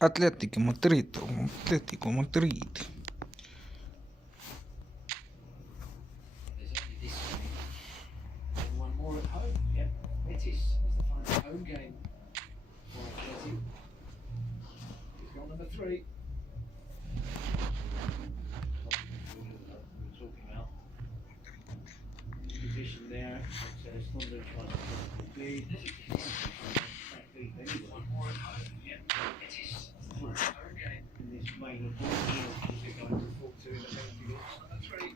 Atlético Madrid, Atlético Madrid. One more at home. Yep, Betis is the final home game for Atleti. He's got number 3. We're talking about position there. Thunder trying to lead. One more at home. Yep, Betis is the final home game in this main of which they're going to fall to in the next few minutes. Number 3.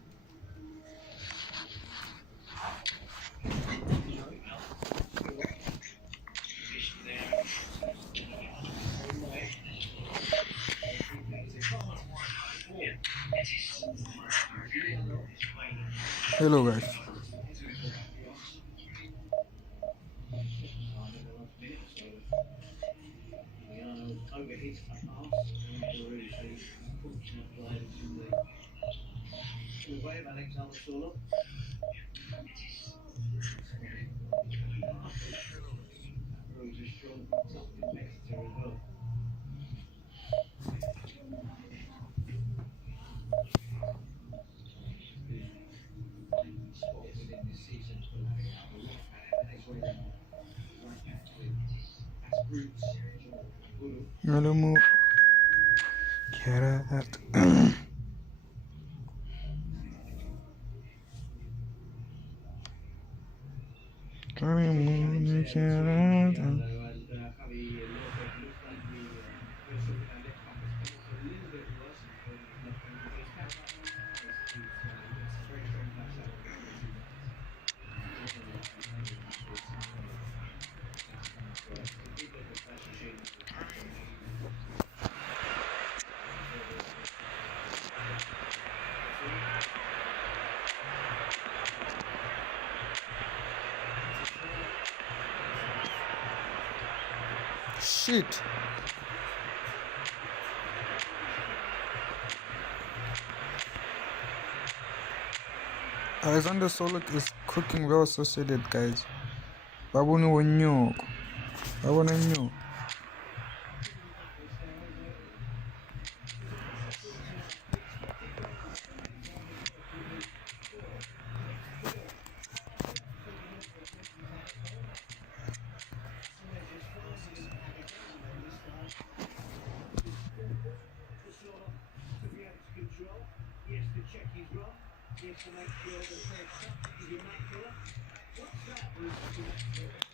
Hello guys. Hello Mo. Carrot. Shit. Alexander Solak is cooking well associated, guys. Babuni wanyo. Babuni wanyo.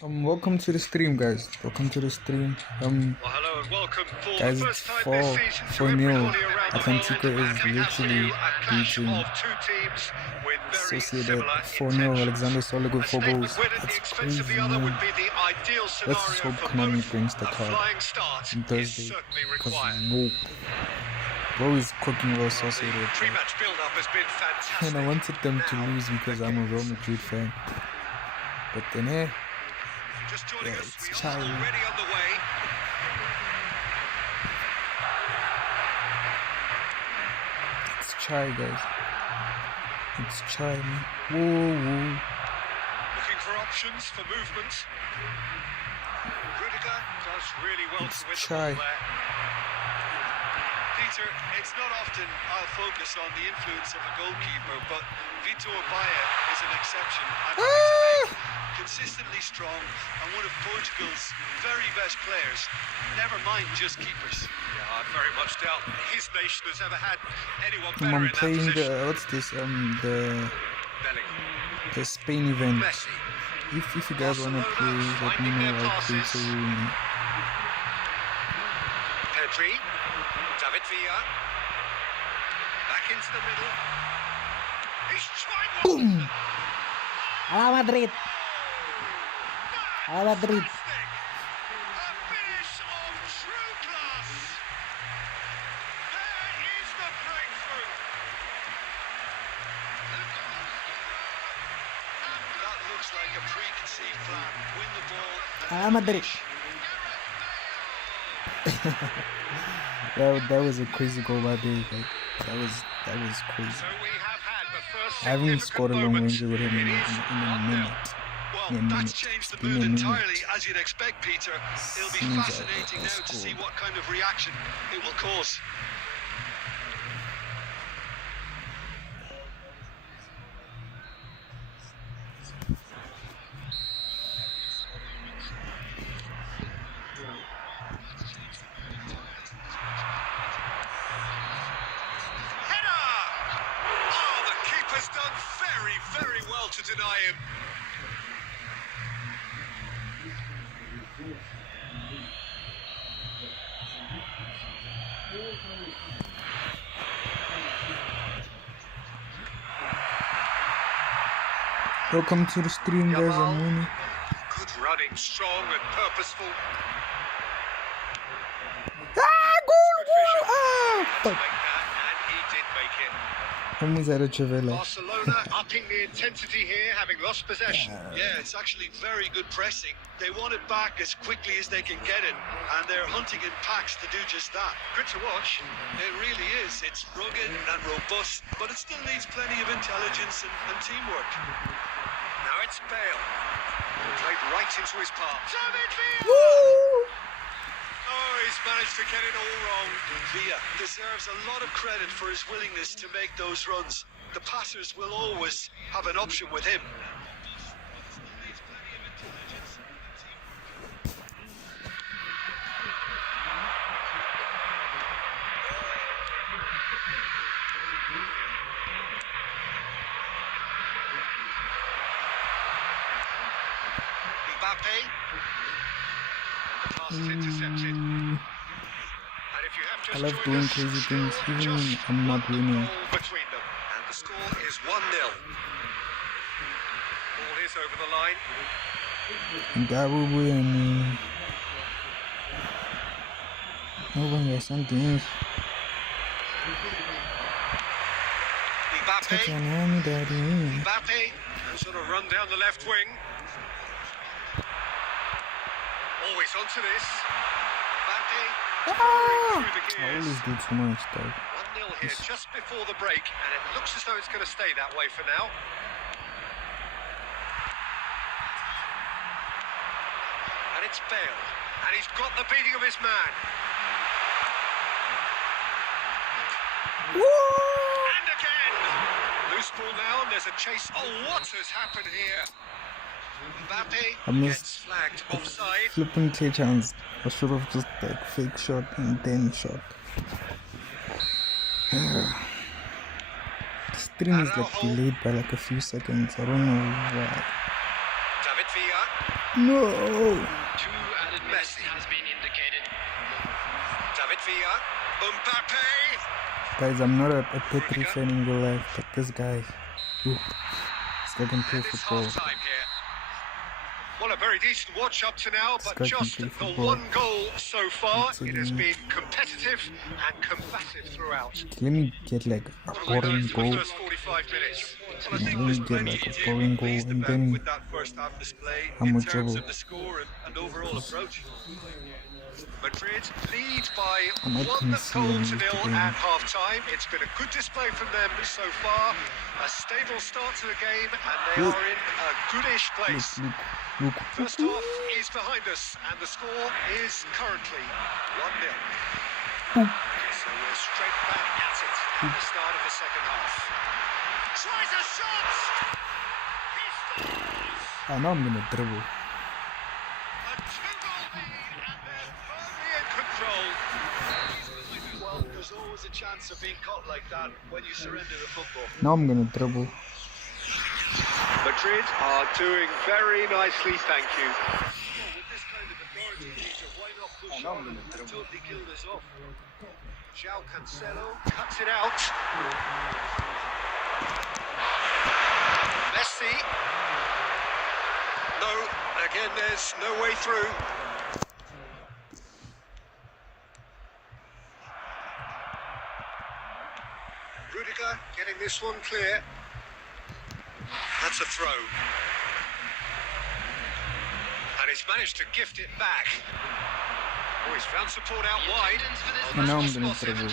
Welcome to the stream, guys. Welcome to the stream. Well, hello and welcome. For Guys, the it's first time this season, 4-0. Atlético is literally beating Sociedad 4-0. Alexander Solak with 4 goals. That's crazy, man. Let's just hope Konami brings the card on Thursday, because Bro is cooking well Sociedad. Pre-match build-up has been fantastic. And I wanted them to lose because I'm a Real Madrid fan. But then, hey, Just joining yeah, us, it's we are China. already on the way. It's chai, guys. It's chai, man. Whoa. Looking for options for movement. Rudiger does really well It's to win the chai. ball there. Peter, it's not often I'll focus on the influence of a goalkeeper, but Vitor Baia is an exception. I'm happy to make. Consistently strong and one of Portugal's very best players. Never mind just keepers. Yeah, I very much doubt his nation has ever had anyone better I'm in that playing position. the, what's this, the Bellingham. Spain event. Messi. If you guys wanna play, let me know. I'll play for you. Pedri. David Villa. Back into the middle. He's trying one. Boom! Ala Madrid. Ala Madrid. Fantastic. A finish of true class. There is the breakthrough. That looks like a preconceived plan. Win the ball. Ala Madrid. That was a crazy goal by Bale. Like, that was crazy. So we have had the first I haven't significant scored a long moment. range with him in It is a 1-0. minute. Well, that's changed the mood entirely, as you'd expect, Peter. It'll be fascinating now to see what kind of reaction it will cause. Has done very, very well to deny him. Welcome to the stream, guys. I'm winning. Good running, strong and purposeful. Fuck. And he did make it. Vamos a Chavela. Barcelona upping the intensity here, having lost possession. Yeah, it's actually very good pressing. They want it back as quickly as they can get it, and they're hunting in packs to do just that. Good to watch. It really is. It's rugged and robust, but it still needs plenty of intelligence and teamwork. Now it's Bale. Played right into his palm. Oh, he's managed to get it all wrong. Villa deserves a lot of credit for his willingness to make those runs. The passers will always have an option with him. Mbappe. The pass is intercepted. And if you have just I love joined doing us, crazy things, still even when just I'm not one winning. goal between them. And the score is 1-0. Ball is over the line. Gabu and no one has something. Mbappe. Mbappe. Sort of run down the left wing. Always onto this. Mbappe. Through the I always gears. do too much, dog. 1-0 here just before the break, and it looks as though it's going to stay that way for now. And it's Bale, and he's got the beating of his man. And again! Loose ball now, and there's a chase. Oh, what has happened here? Mbappe I missed gets flagged offside. flipping chance. I should have just like fake shot and then shot. The stream is like delayed by like a few seconds. I don't know why. David Villa. No! Two added Messi has been indicated. David Villa. Mbappe. Guys, I'm not a Petri fan in real life, but this guy, this guy can play And it's football. half-time here. Well, a very decent watch up to now, but Scott can just play the football. one goal so far. That's a It has good. been competitive and combative throughout. Let me get like a What have we boring learned in goal. the first 45 minutes? Well, I think Let me there's get plenty like to a be boring goal pleased and about then with that first half display I'm in in terms trouble. of the score and overall approach. Madrid lead by I might 1 concede goal and to lose the 0 game. at half-time. It's been a good display from them so far. A stable start to the game, and they Look. are in a goodish place. Look. First half is behind us, and the score is currently 1-0. So we're straight back at it at the start of the second half. Tries a shot! He scores! I know I'm gonna dribble. A two-goal lead, and they're firmly in control. Well, there's always a chance of being caught like that when you surrender the football. Now I'm gonna dribble. Madrid are doing very nicely, thank you. Well, with this kind of authority, Peter, why not push on and totally kill this off? João Cancelo cuts it out. Messi. No, again, there's no way through. Rudiger getting this one clear. That's a throw. And he's managed to gift it back. Oh, he's found support out wide. And now I'm gonna dribble. It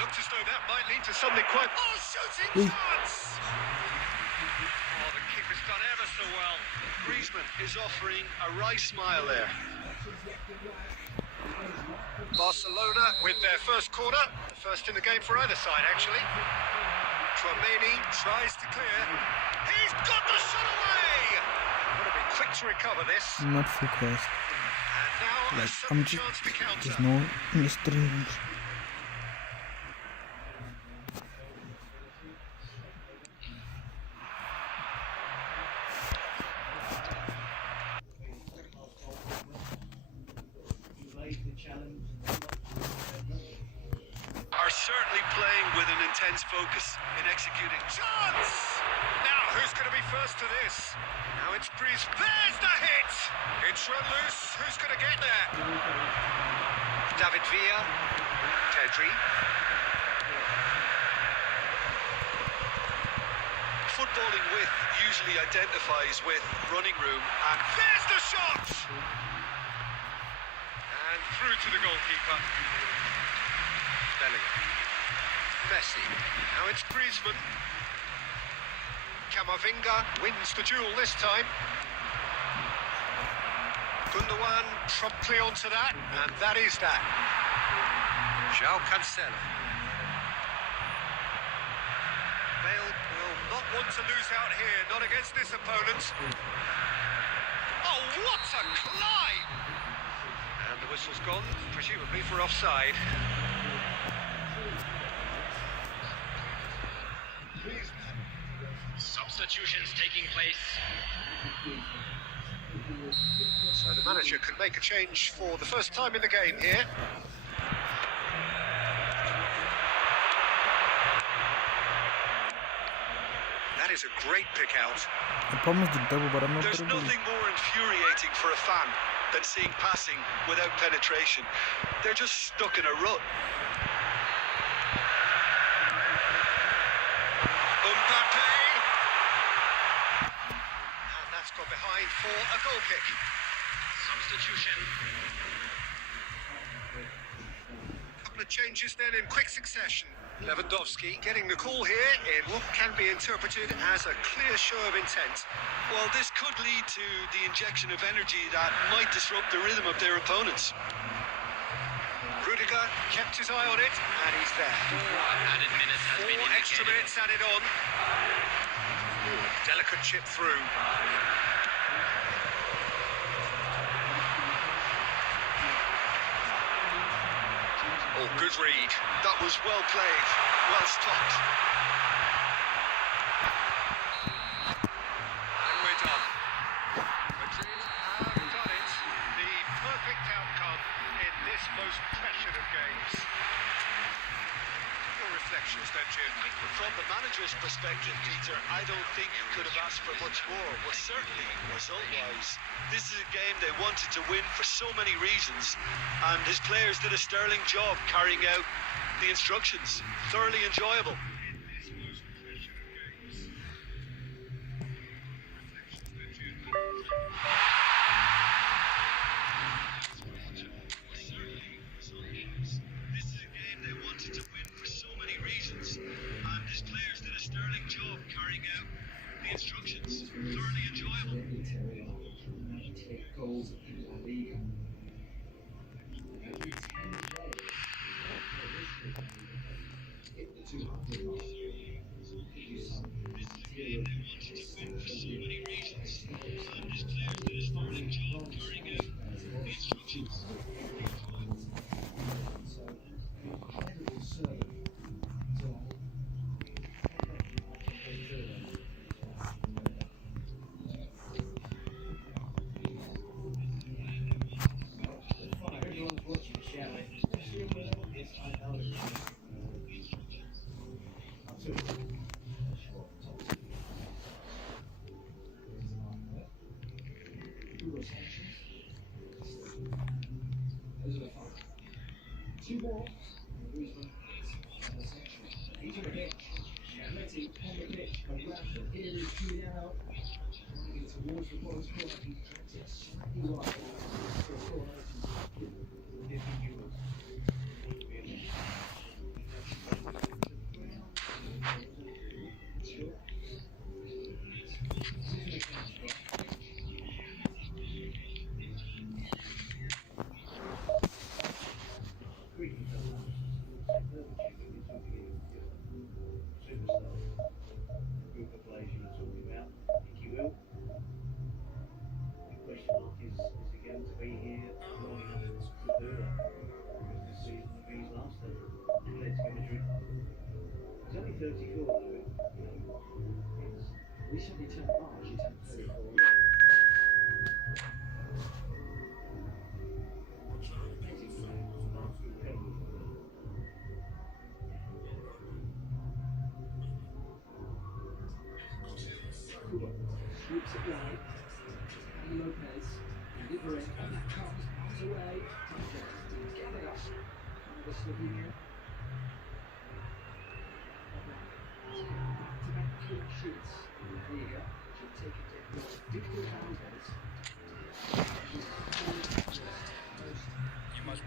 looked as though that might lead to something quite... Oh, shooting chance! Oh, the keeper's done ever so well. Griezmann is offering a wry smile there. Barcelona with their first corner. First in the game for either side, actually. Tchouaméni tries to clear. He's got the shot away! Got to be quick to recover this. I'm not focused. And now a Like, sudden I'm just. chance to counter. There's no mystery. Are certainly playing with an intense focus in executing. Chance! Now, who's going to be first to this? Now it's Priest. There's the hit! It's run loose. Who's going to get there? David Villa. Pedri. Footballing with usually identifies with running room. And there's the shot! And through to the goalkeeper. Bellingham. Messi. Now it's Griezmann. Camavinga wins the duel this time. Gundogan promptly onto that, and that is that. João Cancelo. Bale will not want to lose out here, not against this opponent. Oh, what a climb! And the whistle's gone, presumably for offside. Substitutions taking place. So the manager can make a change for the first time in the game here. That is a great pick out. I promised the double, but I'm not There's dribbling. nothing more infuriating for a fan than seeing passing without penetration. They're just stuck in a rut. Mbappe! And that's got behind for a goal kick. Substitution. Couple of changes then in quick succession. Lewandowski getting the call here in what can be interpreted as a clear show of intent. Well, this could lead to the injection of energy that might disrupt the rhythm of their opponents. Rudiger kept his eye on it, and he's there. Added minutes has been 4 extra indicated. minutes added on. Delicate chip through. Oh, good read. That was well played. Well stopped. And we're done. Madrid have done it. The perfect outcome in this most pressured of games. Your reflections then, Jim? From the manager's perspective, Peter, I don't think you could have asked for much more. But certainly, result-wise, this is a game they wanted to win for so many reasons. And his players did a sterling job carrying out the instructions. Thoroughly enjoyable. This is a game they wanted to win for so many reasons. And his players did a sterling job carrying out the instructions. Thoroughly enjoyable. Goals in La Liga. Every 10 players hit the 200 mark. Everyone's watching, shouting. Yes, I know. Two more. Griezmann on the section. He's on the bench. Messi on the pitch. Around here is Juliano. Trying towards the bottom corner. He tracks it slightly wide. For a corner. 50 euros. Recently turned large into the Groups it wide. And Lopez. Delivering. And that comes. Comes away. Get it up. And the Slovenia. Back-to-back clean sheets. There you go. Should take it to Victor Hernandez. You must.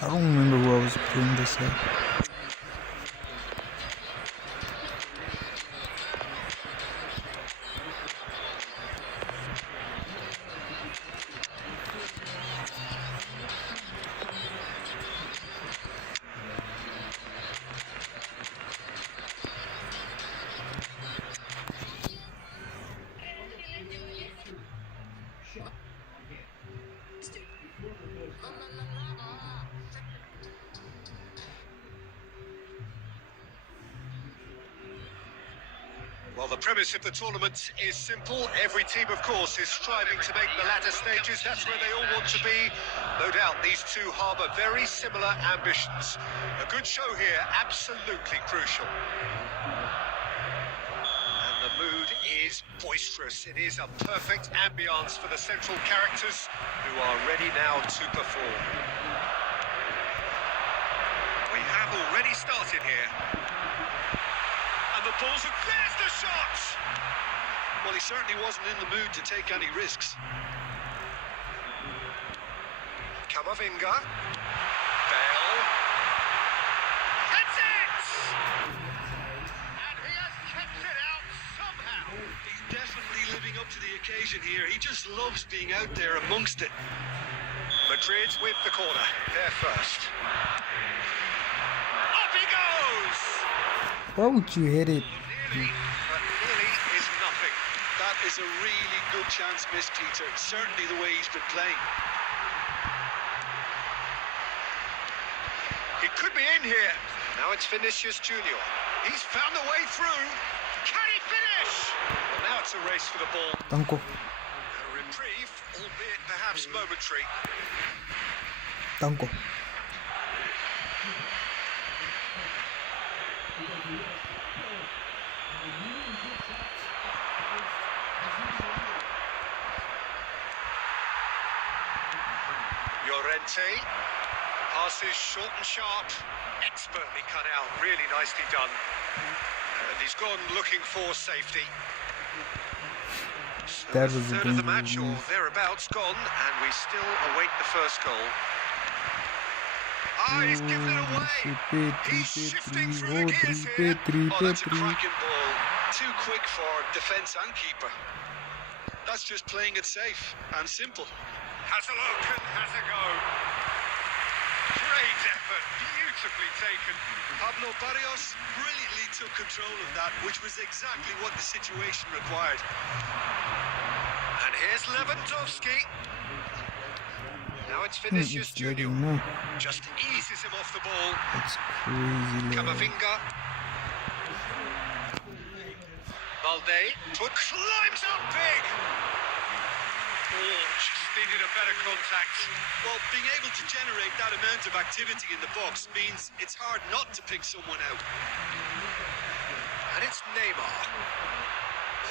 I don't remember who I was playing this at. Well, the premise of the tournament is simple. Every team, of course, is striving to make the latter stages. That's where they all want to be. No doubt these two harbour very similar ambitions. A good show here, absolutely crucial. And the mood is boisterous. It is a perfect ambience for the central characters who are ready now to perform. We have already started here. And the ball's there's the shot! Well, he certainly wasn't in the mood to take any risks. Camavinga. Bell. That's it! And he has kept it out somehow. He's definitely living up to the occasion here. He just loves being out there amongst it. Madrid with the corner. They're first. Up he goes! Why would you hit it? Nearly, but nearly is nothing. That is a really good chance missed, Peter. Certainly the way he's been playing. He could be in here. Now it's Vinicius Junior. He's found a way through. Can he finish? Well, now it's a race for the ball. Tanko. A reprieve, albeit perhaps momentary. Tanko. Llorente. Passes short and sharp. Expertly cut out. Really nicely done. And he's gone looking for safety. So That was a third of the dangerous match or move. thereabouts gone, and we still await the first goal. Ah, he's given it away. He's shifting through the gears here. Oh, that's a cracking ball. Too quick for defence and keeper. That's just playing it safe and simple. Has a look and has a go. Great effort, beautifully taken. Pablo Barrios brilliantly took control of that, which was exactly what the situation required. And here's Lewandowski. Now it's Vinicius It's ready Junior. now. Just eases him off the ball. That's crazy. Low. Camavinga. Valde. Climbs up big. Oh, just needed a better contact. Well, being able to generate that amount of activity in the box means it's hard not to pick someone out. And it's Neymar.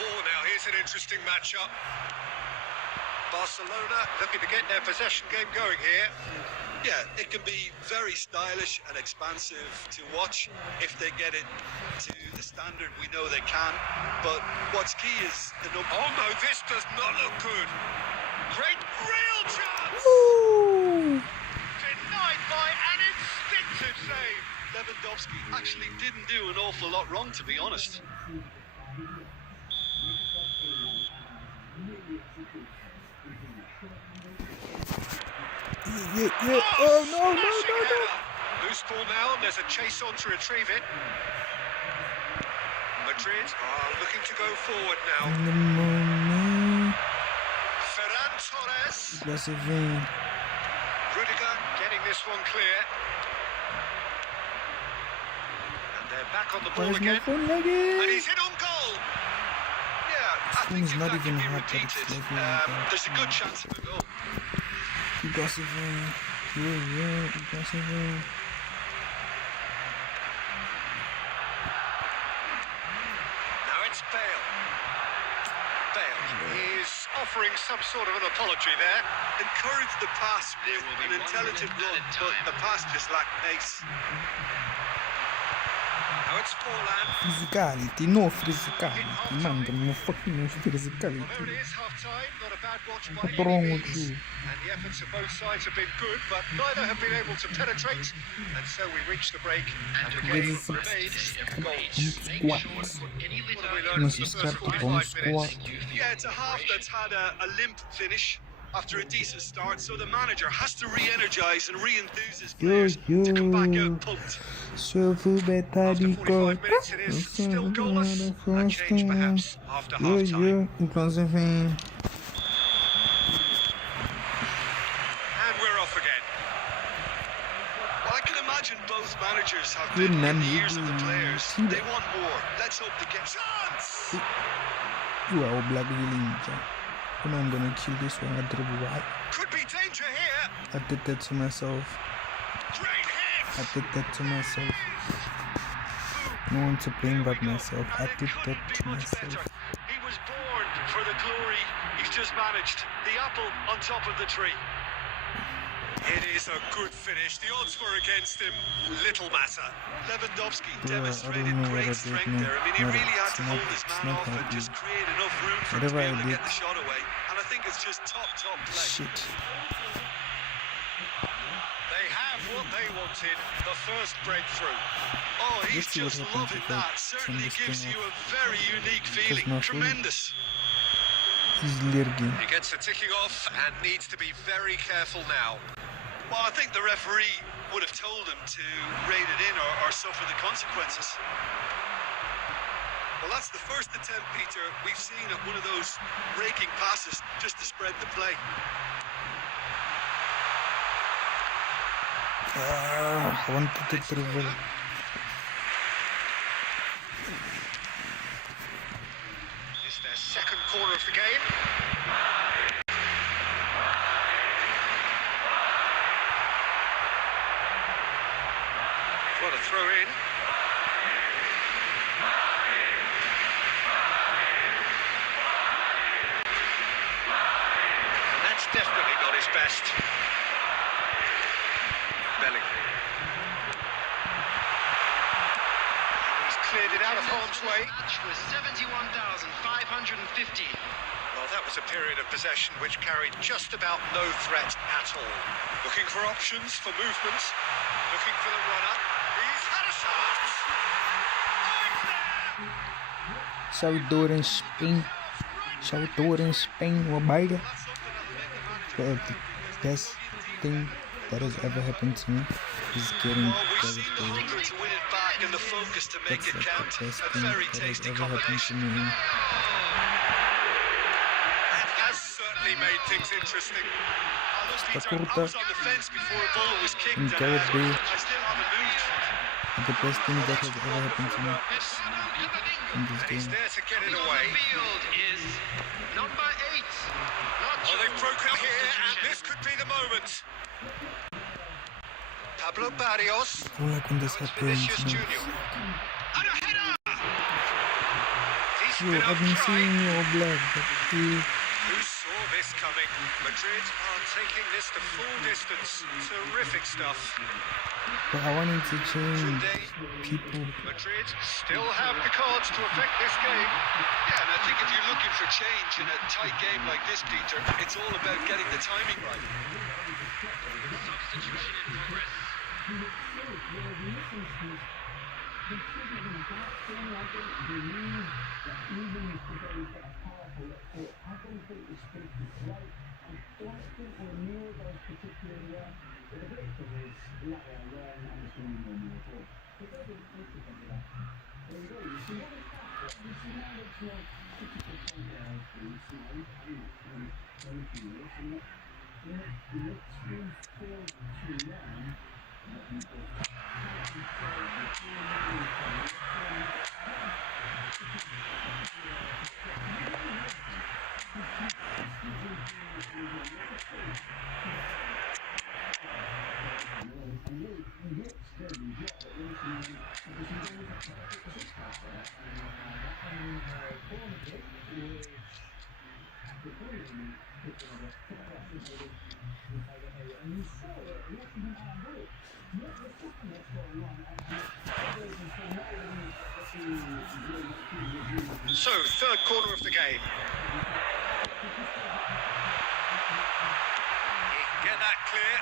Oh, now here's an interesting matchup. Barcelona looking to get their possession game going here. Yeah, it can be very stylish and expansive to watch if they get it to the standard we know they can. But what's key is the number. Oh no, this does not look good. Great real chance! Ooh. Denied by an instinctive save. Lewandowski actually didn't do an awful lot wrong, to be honest. Yeah. Oh no. Loose ball now, and there's a chase on to retrieve it. Madrid are looking to go forward now. In the moment. Ferran Torres. That's a vein. Rudiger getting this one clear. And they're back on the ball Where's my again. phone And again? he's hit on goal. Yeah, I think Phone's if not that even can be hot, but it's repeated, like that. there's a good chance of a goal. You got a vein. Yeah, you got a vein. Now it's Bale. Bale is offering some sort of an apology there. Encouraged the pass with an intelligent run, but the pass just lacked pace. Now it's Forlan. Physicality, no physicality. Man, no fucking no Well, there physicality. it is, half-time. Not a bad watch by What's any wrong means. with you? And the efforts of both sides have been good, but neither have been able to penetrate. And so we reach the break, and the game This is remains goals. squat. What have we learned Must from the start first the 45 bomb minutes? squat. Yeah, it's a half that's had a limp finish after a decent start, so the manager has to re-energise and re-enthuse his players to come back out pumped. Se fui beta After di 45 minutes, it is still goalless. A change perhaps after half-time. Inclusive. And we're off again. Well, I can imagine both managers have been in the ears of the players. They want more. Let's hope they get chance. You are black ninja. And I'm gonna kill this one. I dribble right. Could be danger here. I did that to myself. Great hit. I did that to myself. No one to blame but myself. I did that to myself. He was born for the glory. He's just managed. The apple on top of the tree. It is a good finish. The odds were against him. Little matter. Lewandowski demonstrated know great what I did, strength man. there. I mean, he No, really had it's to not- hold his it's man not off and happy. just create enough room for him Whatever to be I able to get did. the shot away. And I think it's just top play. Shit. They have what they wanted, the first breakthrough. Oh, he's Let's see what just happens loving if I that. turn Certainly this gives thing you off. a very unique feeling. my phone. Tremendous. He's lurking. He gets the ticking off and needs to be very careful now. Well, I think the referee would have told him to rein it in or suffer the consequences. Well, that's the first attempt, Peter, we've seen at one of those raking passes just to spread the play. I wanted to dribble. It's their second corner of the game. What a throw in. And that's definitely not his best. Bellingham. He's cleared it out of harm's way. Match was 71,550. Well, that was a period of possession which carried just about no threat at all. Looking for options, for movement. Looking for the runner. He's had a shot! Shall we do it in Spain? Shall we do it in Spain or Biden? Well, the best thing that has ever happened to me is getting Well, we've seen the devastated. hunger to win it back and the focus to make That's it like count. the best A thing very that has tasty ever happened to combination. me. That has certainly made things interesting. Peter, I corta. was on the fence before a ball was kicked. In Gareth Bale. I still haven't moved. The best thing that has ever happened to me in this He's game. there to get it On away. the field is number 8. Oh, they've broken here, and this could be the moment. Pablo Barrios, I don't like when this happens. Vinicius Man. Junior. And a header! Decent Yo, enough I've been try. seeing your blood, but Who saw this coming? Madrid are taking this to full distance. Terrific stuff. But I wanted to change Today, people. Madrid still have the cards to affect this game. Yeah, and I think if you're looking for change in a tight game like this, Peter, it's all about getting the timing right. Substitution in progress. So, third quarter of the game. He can get that clear.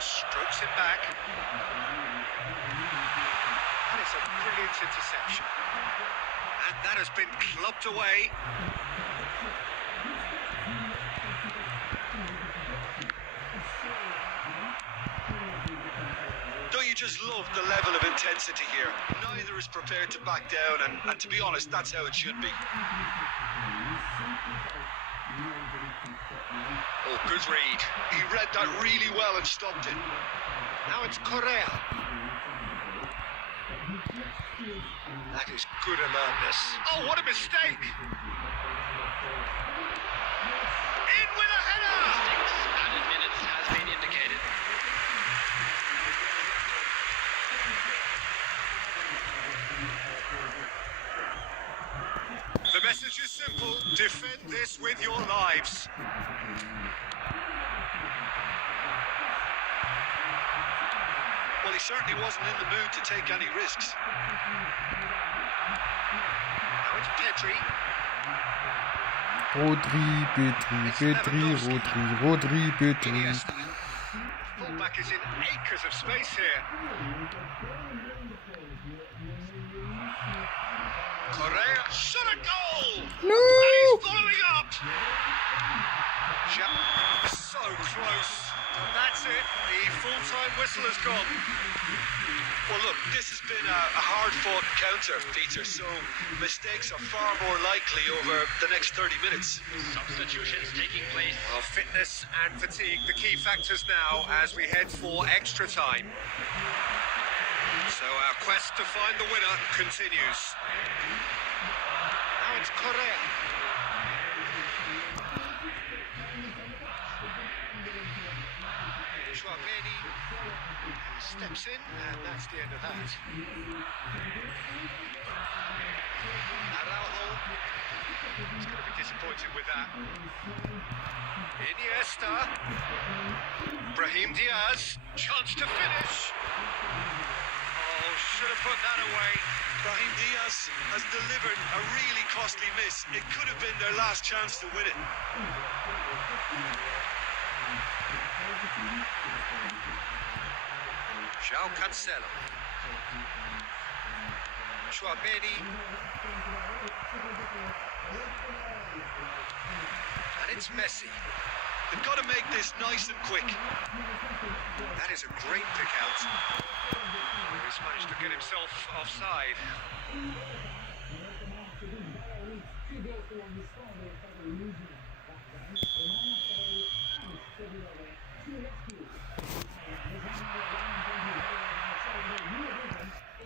Strokes it back. That is a brilliant interception. And that has been clubbed away. Don't you just love the level of intensity here? Neither is prepared to back down, and to be honest, that's how it should be. Oh, good read. He read that really well and stopped it. Now it's Correa. That is good alertness. Oh, what a mistake! In with a header! 6 added minutes has been indicated. The message is simple. Defend this with your lives. Well, he certainly wasn't in the mood to take any risks. Now it's Pedri. Rodri. Fullback is in acres of space here. Correa shot a goal! No! And he's following up! So close. And that's it. The full-time whistle has gone. Well, look, this has been a hard-fought encounter, Peter, so mistakes are far more likely over the next 30 minutes. Substitutions taking place. Well, fitness and fatigue, the key factors now as we head for extra time. So our quest to find the winner continues. Now it's Correa. Steps in, and that's the end of that. Araujo is going to be disappointed with that. Iniesta. Brahim Diaz. Chance to finish. Oh, should have put that away. Brahim Diaz has delivered a really costly miss. It could have been their last chance to win it. João Cancelo. Chouameni. And it's Messi. They've got to make this nice and quick. That is a great pick out. He's managed to get himself offside.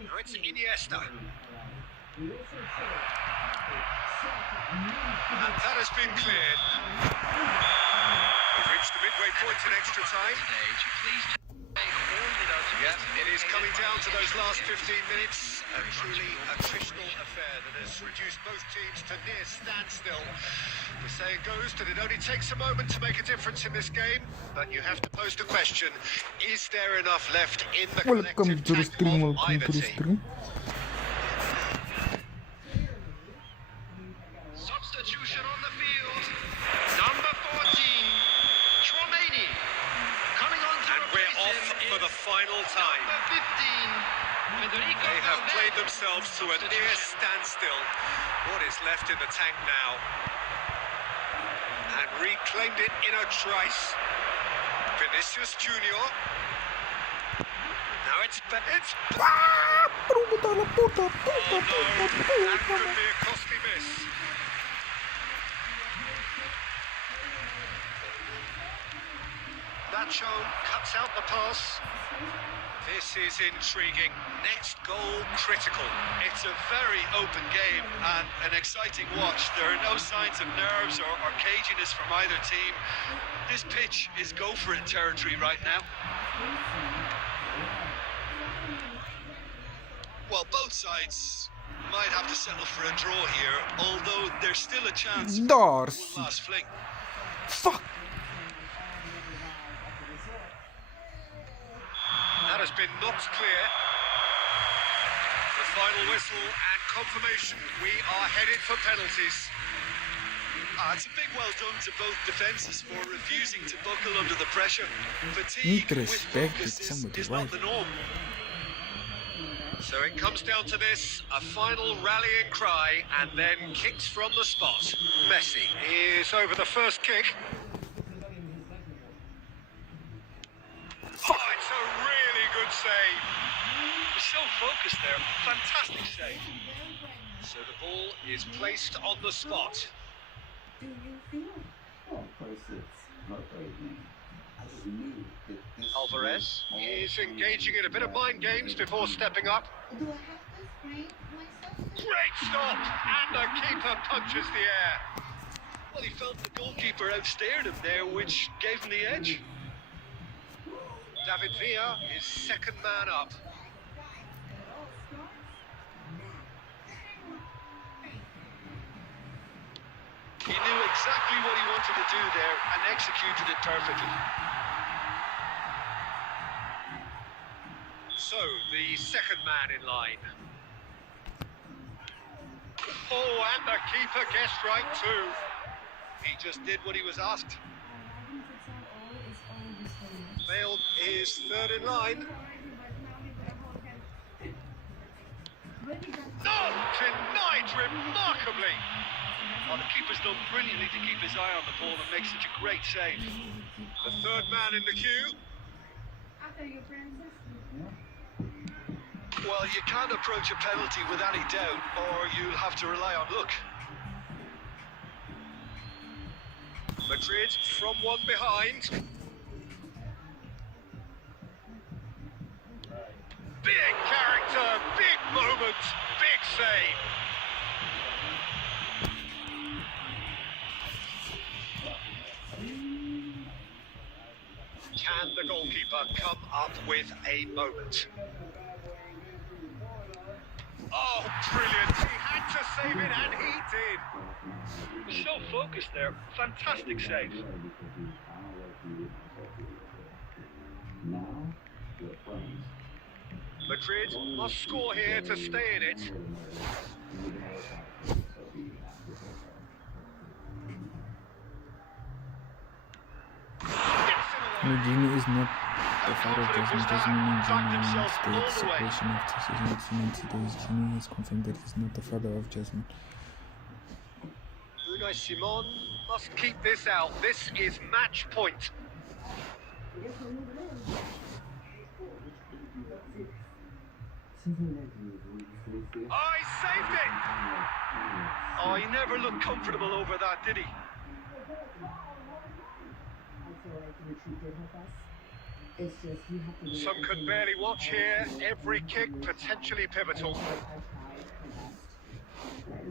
Now it's Iniesta. And that has been cleared. We've reached the midway point in extra time. Today, please take all without Yeah, it is coming down to those last 15 minutes. Truly a attritional affair that has reduced both teams to near standstill. The saying goes that it only takes a moment to make a difference in this game, but you have to pose the question, is there enough left in the Welcome collective to the tank stream, of welcome either to the team? stream. Substitution on the field. Number 14, Chouameni. Coming on to And we're replace off him for the is final time. Number 15, Federico They have Valverde. played themselves to a near standstill. What is left in the tank now? And reclaimed it in a trice. Vinicius Junior. Now it's Puta la puta, oh no, that could be a costly miss. Nacho cuts out the pass. This is intriguing. Next goal critical. It's a very open game and an exciting watch. There are no signs of nerves or caginess from either team. This pitch is go-for-it territory right now. Well, both sides might have to settle for a draw here, although there's still a chance for Darcy. one last fling. Fuck. That has been knocked clear. The final whistle and confirmation. We are headed for penalties. It's a big well done to both defences for refusing to buckle under the pressure. Fatigue Need with respect focus with somebody, is not right? the norm. So it comes down to this, a final rallying cry, and then kicks from the spot. Messi is over the first kick. Oh, it's a really good save. He's so focused there. Fantastic save. So the ball is placed on the spot. Do you feel? Well, of course, it's heartbreaking. I just knew that this Alvarez is engaging in a bit of mind games before stepping up. Do I have to sprain myself? Great stop! And the keeper punches the air. Well, he felt the goalkeeper outstared him there, which gave him the edge. David Villa is second man up. He knew exactly what he wanted to do there and executed it perfectly. So, the second man in line. Oh, and the keeper guessed right too. He just did what he was asked. Bale is third in line. No! Denied remarkably! Oh, the keeper's done brilliantly to keep his eye on the ball and make such a great save. The third man in the queue. Well, you can't approach a penalty with any doubt, or you'll have to rely on luck. Madrid from one behind. Big character, big moment, big save. Can the goalkeeper come up with a moment? Oh, brilliant. He had to save it, and he did. He's so focused there. Fantastic save. now we're friends. Madrid must score here to stay in it. No, Genie is not the father of Jasmine. Jasmine and Genie stayed separation after 90 days. Genie has confirmed that he's not the father of Jasmine. Unai Simon must keep this out. This is match point. Oh, he saved it! Oh, he never looked comfortable over that, did he? Some could barely watch here. Every kick potentially pivotal. I thought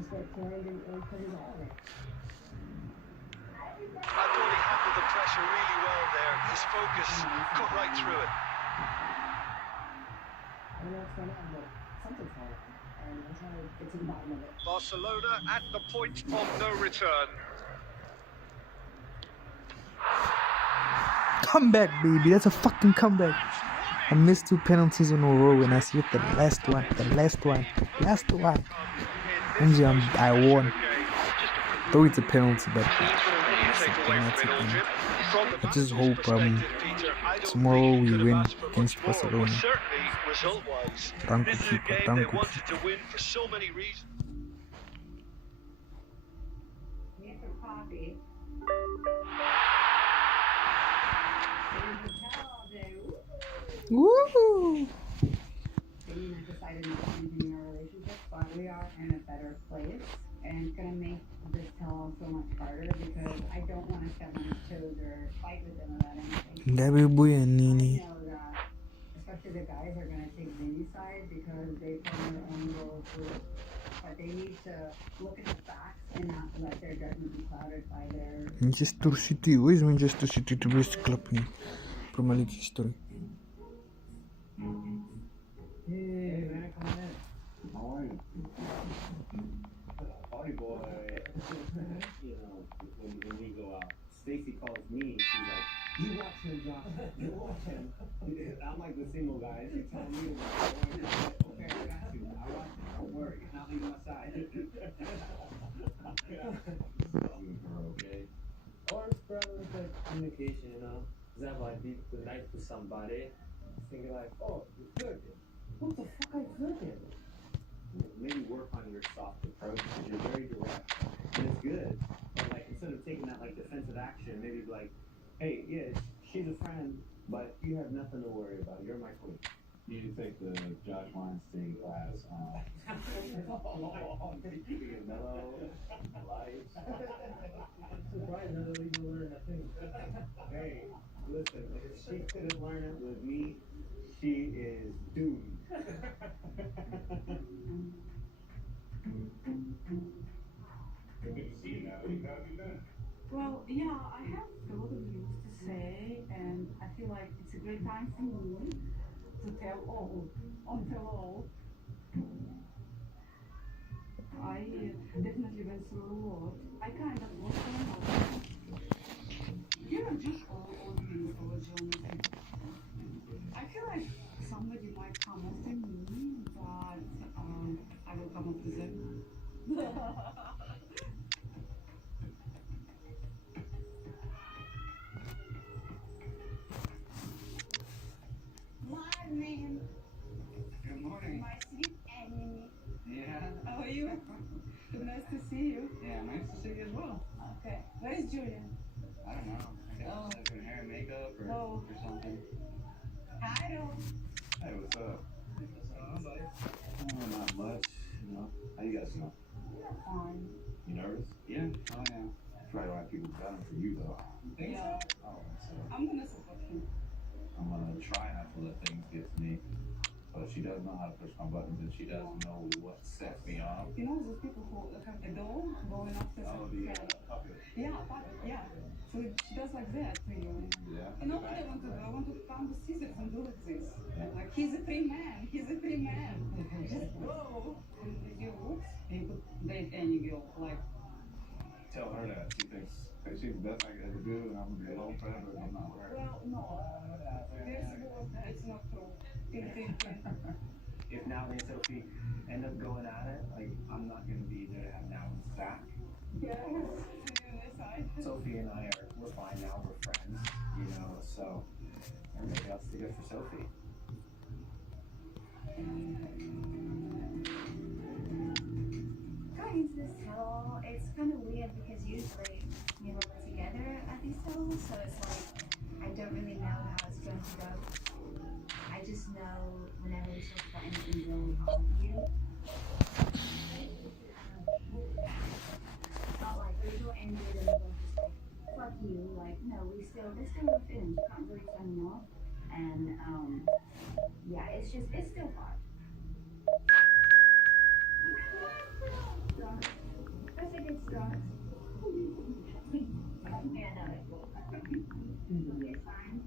he handled the pressure really well there. His focus cut right through it. don't know what's going on, but something's going on. And I'm trying to get to the bottom of it. Barcelona at the point of no return. Comeback, baby. That's a fucking comeback. I missed 2 penalties in a row and I see the last one. I won. Though it's a penalty, but it's a penalty thing. I just hope tomorrow we win against Barcelona. Danko keeper, danko keeper. Need some coffee. Woo! Being I decided not to continue our relationship, but we are in a better place, and it's gonna make this tell so much harder because I don't want to step on his toes or fight with him about anything. Dabi bu ya I nini. know that, especially the guys are gonna take Vinny's side because they put their own goals through, but they need to look at the facts and not let their judgment be clouded by their. Manchester City. Where is Manchester City, the best club in Premier League history? Hey, man, come on in. How are you? Party boy. You know, when we go out, Stacy calls me. She's like, "You watch him, Josh. You watch him." I'm like the single guy. She telling me, "Okay, I got you. I watch him. Don't worry. You're not leaving my side." Okay. Or it's probably like communication, you know. Is that like be nice to somebody? Thinking like, "Oh, you're cooking. What the fuck I cooking?" Maybe work on your soft approach because you're very direct and it's good. But like instead of taking that like defensive action, maybe be like, "Hey, yeah, she's a friend, but you have nothing to worry about. You're my queen." You need to take the Josh Weinstein class on. Keeping it mellow, light. I'm surprised none of you learned that thing. Hey, listen, if she couldn't learn it with me, she is doomed. Good to see you, Natalie. How have you been? Well, yeah, I have a lot of news to say, and I feel like it's a great time for me to tell all. I definitely went through a lot. I kind of lost my husband. You know, just all things over Jonathan. I feel like somebody might come after me, but I will come after them. Morning, Good morning. my sweet enemy. Yeah. How are you? Nice to see you. Yeah, nice to see you as well. Okay. Where is Julian? I don't know. I guess she's doing hair and makeup or something. Hi, Ro. Hey, what's up? What's going on, buddy? Oh, not much. You know, how you guys doing? Fine. You nervous? Yeah. Oh, yeah. That's probably why people got him for you, though. You think Yeah. so? Oh, so I'm gonna support him. I'm gonna try not to let things get to me. But she does know how to push my buttons, and she does know what sets me off. You know those people who have a doll going after Oh, some the cat? puppet. Yeah, puppet, yeah. So she does like that to you. Yeah. You know what I want to do? I want to come with scissors and do like this. Yeah. Like he's a free man. He's a free man. Just go. And you whoops, and you could date any girl. Like Tell her that. She thinks that she's the best I could ever do, and I'm gonna be alone forever, and I'm not her. well, no. There's work. It's not true. If Natalie and Sophie end up going at it, like, I'm not gonna be there to have Natalie's back. Yeah. Sophie and I we're fine now, we're friends, you know, so maybe I'll stick up for Sophie. Going into this tell, it's kind of weird because usually me and Rob are together at these tells, so it's like I don't really know how it's going to go. I just know whenever we talk about anything really argue. It's not like we got ended and we're just like, fuck you, like no, there's still no feelings, you can't really turn them off. And yeah, it's still hard. That's a good start. Yeah, no, it's fine.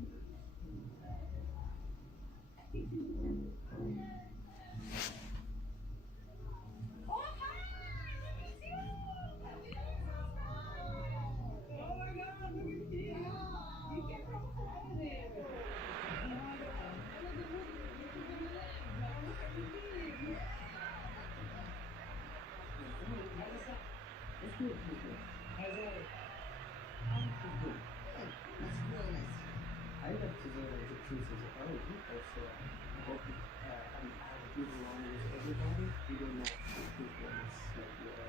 get along with everybody, even though people is like you're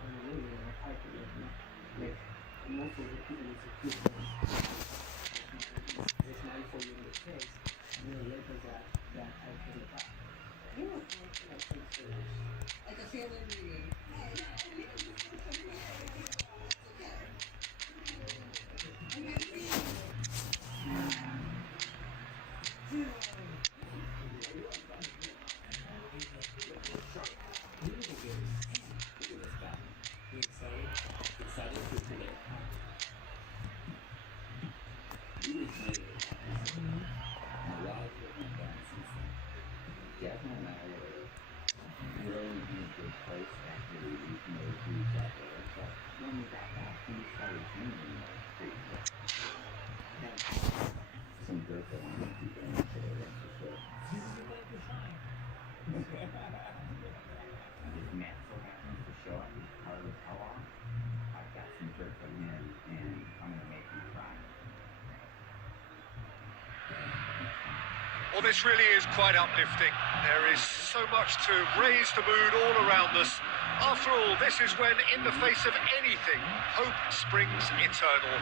on a way or a pipe or like most of the people is a good one. It's nice for you in the face, and then later that I put it back. Yeah, thanks so much. Like a family meeting. Well, this really is quite uplifting. There is so much to raise the mood all around us. After all, this is when, in the face of anything, hope springs eternal,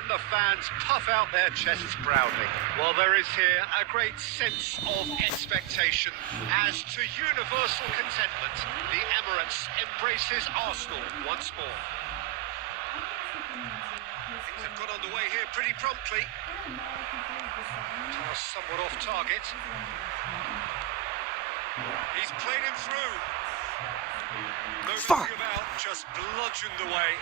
and the fans puff out their chests proudly. Well, there is here a great sense of expectation. As to universal contentment, the Emirates embraces Arsenal once more. Things have got underway here pretty promptly. Somewhat off target. He's played him through. No messing about, just bludgeoned away.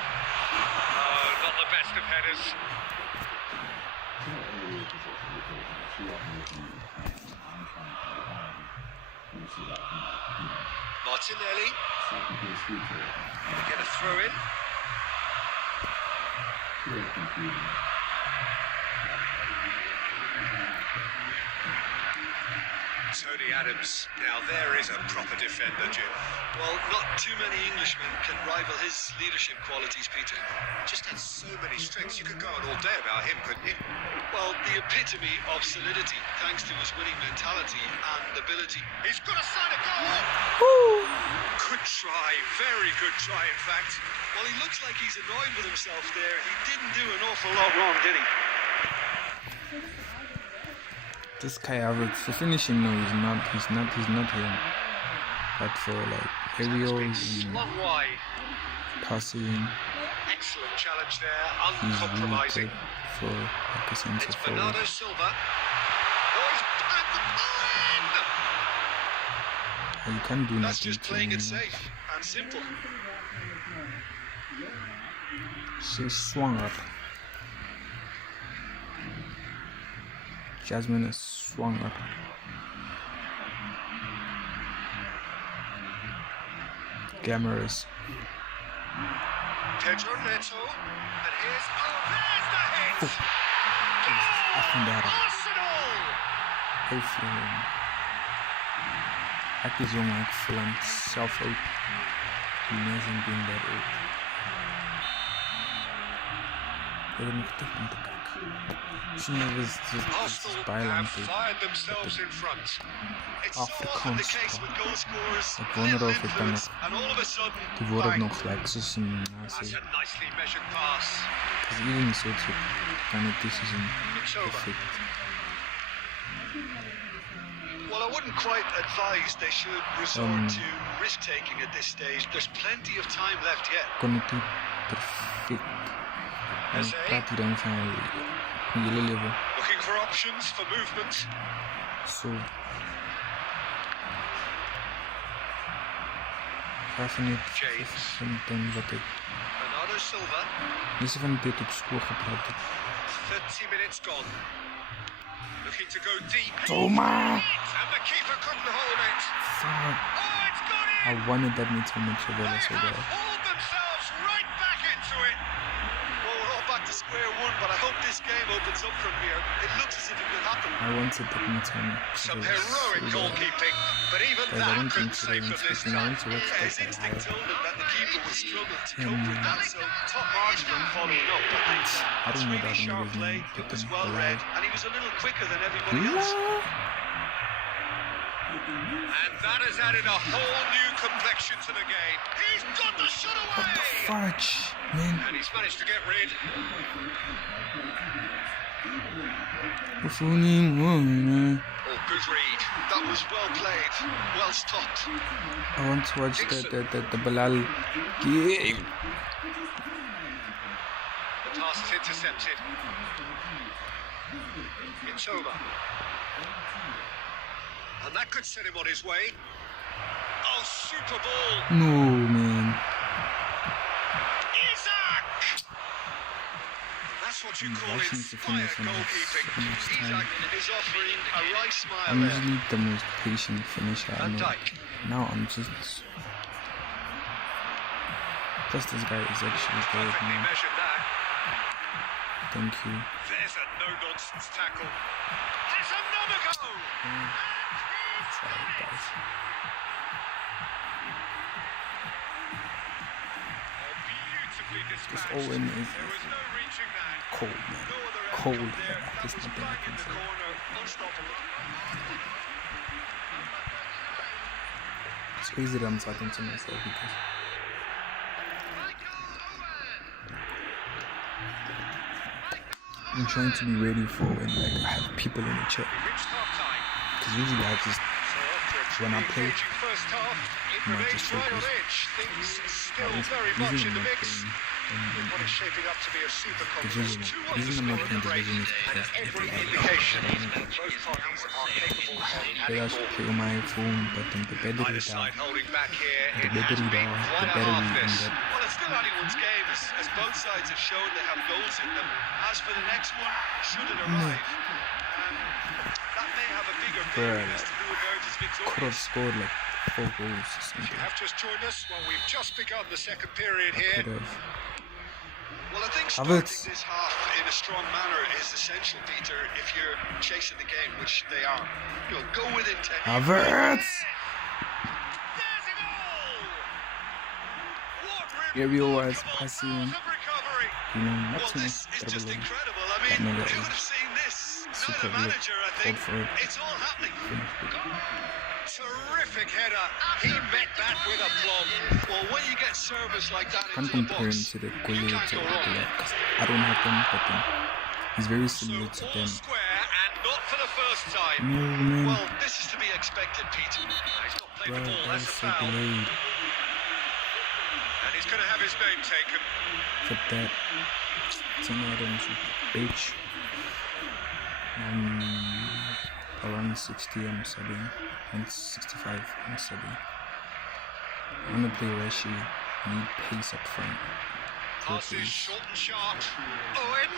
Oh, not the best of headers. Martinelli. Get a throw in. Tony Adams. Now there is a proper defender, Jim. Well, not too many Englishmen can rival his leadership qualities, Peter. Just has so many strengths. You could go on all day about him, couldn't you? Well, the epitome of solidity, thanks to his winning mentality and ability. He's got a sign of goal. Good try, very good try, in fact. Well, he looks like he's annoyed with himself there. He didn't do an awful lot wrong, did he? This Kai Havertz, for finishing, no, he's not him. But for like aerials and Long wide. passing, Excellent challenge there, he's really uncompromising. good for like a centre It's forward. Bernardo Silva. Oh, he's at the And you can't do That's nothing just to playing him. it safe and simple. She's swanger. Jasmine is swanger. Cameras. Pedro Neto. And here's, there's the hit! Arsenal! Even ek is jong, ek voel aan self oud. Die mense doen dat ook. Ek het nog tyd om te kyk. Sien, het was Arsenal baie lang have tyd. fired themselves in front. It's so often the Afrikaans case with goal scorers. Ek wonder of ek dan Influence, nog and all of a sudden, die woord ook bang. nog gelijk soos in That's nasie. a nicely measured pass. Dis even soort kan het tussen zijn It's over. perfect. Well, I wouldn't quite advise they should resort to risk-taking at this stage. There's plenty of time left yet. Kon het nie perfect. En ek praat hier dan van die hele lewe. Looking for options for movement. So. Ga van net van wat ek Bernardo Silva. nie so van die tyd op school gepraat het. 30 minutes gone. Looking to go deep. Toma! And the keeper couldn't hold it. Fuck. Oh, it's got I in! wanted that niet so much They wel so have bad. hauled themselves right back into it. Well, we're all back to square one, but I hope this game opens up from here. It looks as if it could happen. I wanted the meantime. Some heroic goalkeeping, but even Guys, I that went couldn't into save them this I time. went to watch Yeah, his that instinct told him that the keeper would struggle to cope Hmm. with that, so top marks for him following up. I think I it's don't know really that sharp movie, play, but it was then well the read, live. and he was a little quicker than everybody else. And that has added a whole new complexion to the game. He's got the shot What the away! fudge, man? And he's managed to get rid. Oh, good read. That was well played, well stopped. I want to watch the Bilal game. The pass is intercepted. It's over. And that could set him on his way. Oh, super ball. No, man. Isaac! That's what you call Rushing to inspired finish on goalkeeping. so much time. Isaac is offering a wry smile I'm there. usually the most patient finisher I Van know. Dijk. Now I'm just. Plus, this guy is actually good, Perfectly man. measured that. Thank you. There's a no-nonsense tackle. There's another goal! Sorry, guys. Oh, beautifully This dispatched. Owen is There was no reaching that. cold, man. No other Cold. outcome there. There's That was nothing I bang can in the say. corner. Unstoppable. It's crazy that I'm talking to myself because I'm trying to be ready for when like I have people in the chat. Reached half-time. Because usually I just So after a when I truly play, engaging first half, it I'm not remains just right on focused. edge. Things still I was very much usually in the I'm not mix. playing What is shaping up to be a super contest. division. 2-1 Usually I'm not score in playing the break, division is and because every I indication both parties are capable of I adding just more. play on my phone, but then the battery Neither down. side holding back here. The It has battery been down, the quite a battery half in this. that. Well, it's still anyone's game, as both sides have shown they have goals in them. As for the next one, should it arrive, that may have a bigger bearing as to who emerges Could victorious. have scored like 4 goals or If something. you have just joined us, well, we've just begun the second period here. Could have. Well, I think Havertz. starting this half in a strong manner is essential, Peter, if you're chasing the game, which they are. You know, go within 10. Havertz! There's a goal! What Aerial wise, remarkable passing, powers of recovery! you know, Well, not too this much is just dribbling. incredible. I That mean, nigga who is would have seen this? Not super a manager, I think. for it. It's all happening. Terrific header. He met that with aplomb. Well, when you get service like that Can't into the compare him box, to the you goalie can't to go the wrong. because I don't have them, but then he's very So similar to all them. square and not for the first time. No, man. Well, this is to be expected, Peter. He's not played Bro, the ball. that That's was a so foul. delayed. And he's going to have his name taken. For that, Tim Adams, bitch. Around 60, I'm subbing. And 65, I'm subbing. I want to play Rashi. Need pace up front. Pass is Please. short and sharp. Owen.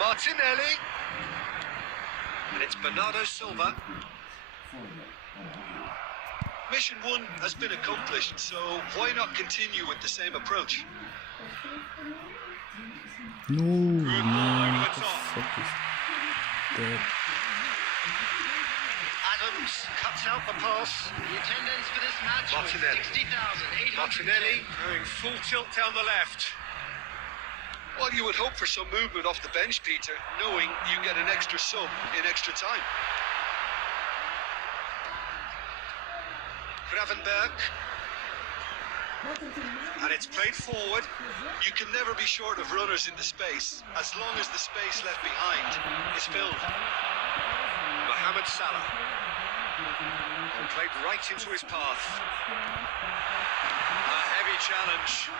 Martinelli. And it's Bernardo Silva. Mission 1 has been accomplished, so why not continue with the same approach? No, ball man. over What the the top. fuck is that? Adams cuts out the pass. The attendance for this match was Martinelli. 60,800. Martinelli going full tilt down the left. Well, you would hope for some movement off the bench, Peter, knowing you get an extra sub in extra time. Gravenberg. And it's played forward. You can never be short of runners in the space, as long as the space left behind is filled. Mohamed Salah. And played right into his path. A heavy challenge.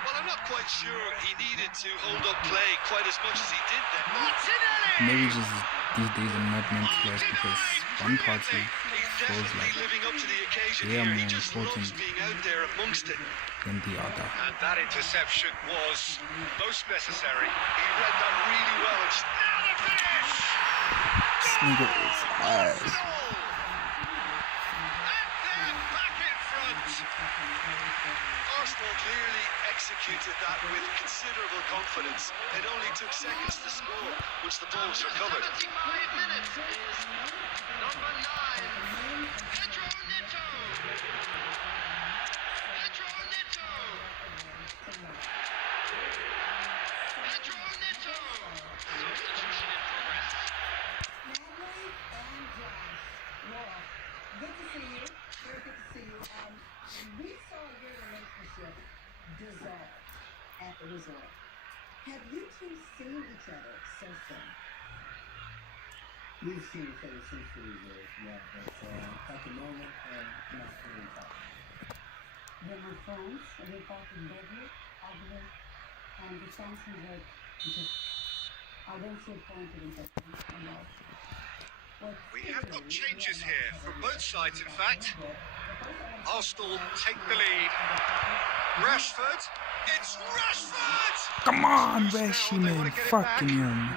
Well, I'm not quite sure he needed to hold up play quite as much as he did then. Martinelli! Maybe just these days I'm not meant to play because one party He's feels definitely like living up to the occasion they are here. He more just loves important being out there amongst it. than the other. And that interception was most necessary. He read that really well. And now the finish! This nigga is ass. Arsenal! And they're back in front. Arsenal clearly executed that with considerable confidence. It only took seconds to score once the ball was recovered. 75 minutes is number 9, Pedro Neto. Pedro Neto. Pedro Neto. Substitution in progress. Natalie and Josh. Well, good to see you. Very good to see you. We saw your relationship dissolve at the resort. Have you two seen each other since then? We've seen each other since the resort, yeah, but at the moment, not really talking. They were friends, and they fought in Belgium, Albany, and the sanctions were because I don't see a point in it. We have got changes here from both sides, in fact. Arsenal take the lead. Rashford, it's Rashford! Come on, Rashi, man. Fucking him.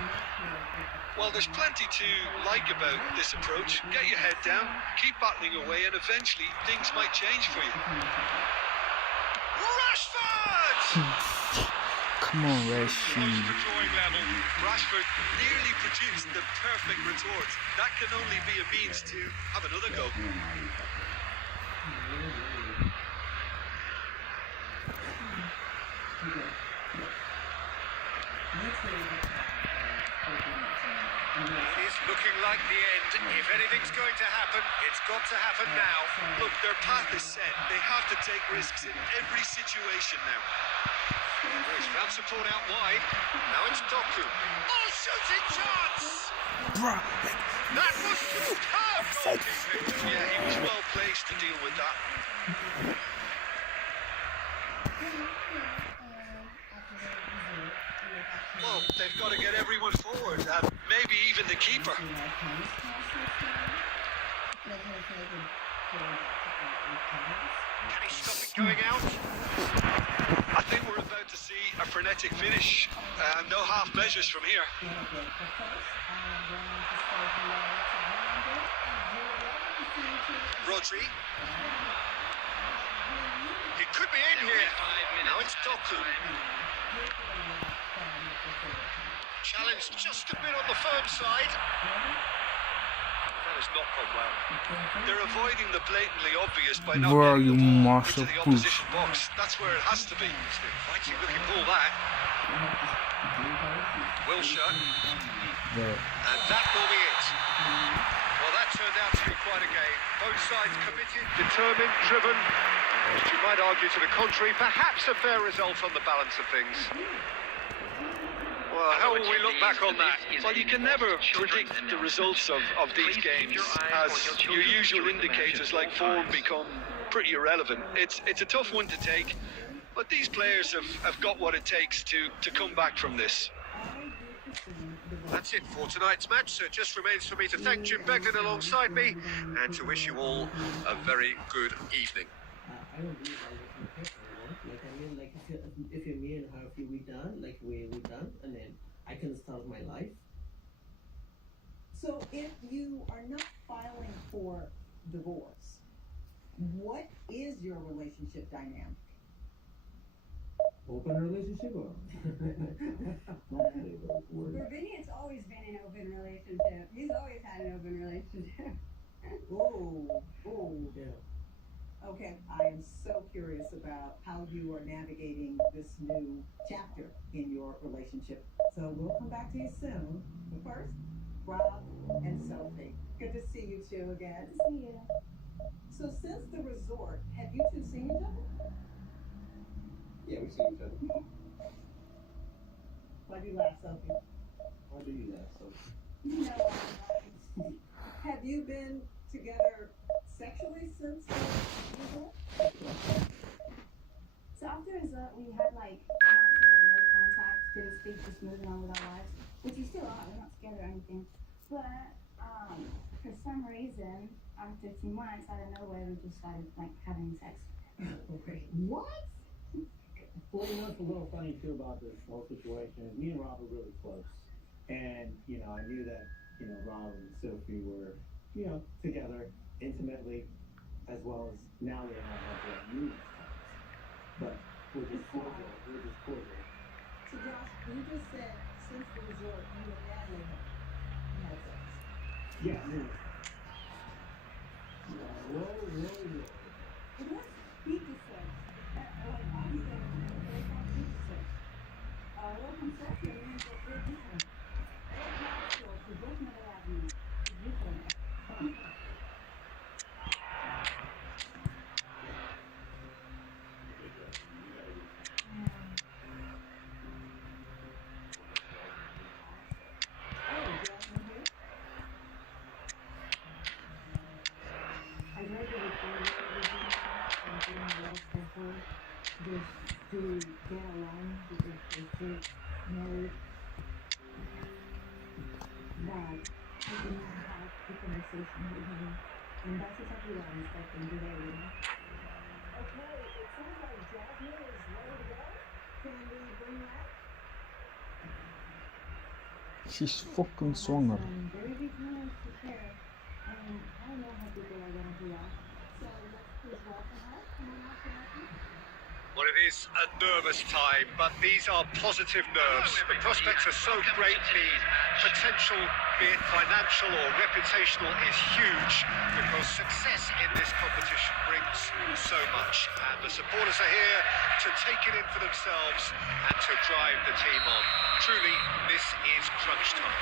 Well, there's plenty to like about this approach. Get your head down, keep battling away, and eventually things might change for you. Rashford! Come on, Rashi. Close to drawing level. Rashford nearly produced the perfect retort. That can only be a means to have another go. It's looking like the end. If anything's going to happen, it's got to happen now. Look, their path is set. They have to take risks in every situation now. Oh, he's found support out wide. Now it's Doku. Oh, shooting chance! Bruh. That was superb goalkeeping. Yeah, he was well placed to deal with that. Well, they've got to get everyone forward, and maybe even the keeper. Can he stop it going out? I think we're about to see a frenetic finish. No half measures from here. Rodri. He could be in here. Now it's Doku. Challenge just a bit on the firm side. That has not gone well. They're avoiding the blatantly obvious by not Where are getting you, the ball Marshall into the Push? opposition box. That's where it has to be. Fighting looking ball that. Wilshere. There. And that will be it. Well, that turned out to be quite a game. Both sides committed, determined, driven. But you might argue to the contrary, perhaps a fair result on the balance of things. Well, how will we look back on that? Well, you can never predict the results of these games, as your usual indicators like form become pretty irrelevant. It's a tough one to take, but these players have got what it takes to come back from this. That's it for tonight's match, so it just remains for me to thank Jim Begnan alongside me and to wish you all a very good evening. I don't believe I was in the paper, if you're me and how if we done, we done, and then I can start my life. So if you are not filing for divorce, what is your relationship dynamic? Open relationship or? For Vinny, it's always been an open relationship. He's always had an open relationship. Yeah. Okay, I am so curious about how you are navigating this new chapter in your relationship. So we'll come back to you soon. But first, Rob and Sophie. Good to see you two again. Good to see you. So since the resort, have you two seen each other? Yeah, we see each other. Why do you laugh, Sophie? Why do you laugh, Sophie? No, I'm right. Have you been together sexually since the resort? So after the resort, we had like months of like no contact, didn't speak, just moving on with our lives, which we still are. We're not together or anything. But for some reason, after a few months, out of nowhere, we just started like having sex. Okay. What? Well, you know, it's a little funny too about this whole situation. Me and Rob were really close. And, I knew that, Rob and Sophie were, together intimately, as well as now they have like numerous times. But we're just cordial. We're just cordial. So Josh, you just said since the resort you and Natalie had sex. Yeah, man. Whoa. It was pizza sex. Like, obviously, it's not pizza sex. Welcome second means that they're different. It's natural to definitely have me. It's different. I read the report and doing a lot of effort just to get along because they get married. But I didn't have the conversation with him. And that's exactly what I'm expecting today, you know? Okay, it sounds like Jasmine is ready to go. Can we bring her out? She's fucking swanger. Very big news to share. And I don't know how people are gonna do that. So let's please welcome her. Come on out, Jasmine. Well, it is a nervous time, but these are positive nerves. The prospects are so great. The potential, be it financial or reputational, is huge because success in this competition brings so much. And the supporters are here to take it in for themselves and to drive the team on. Truly, this is crunch time.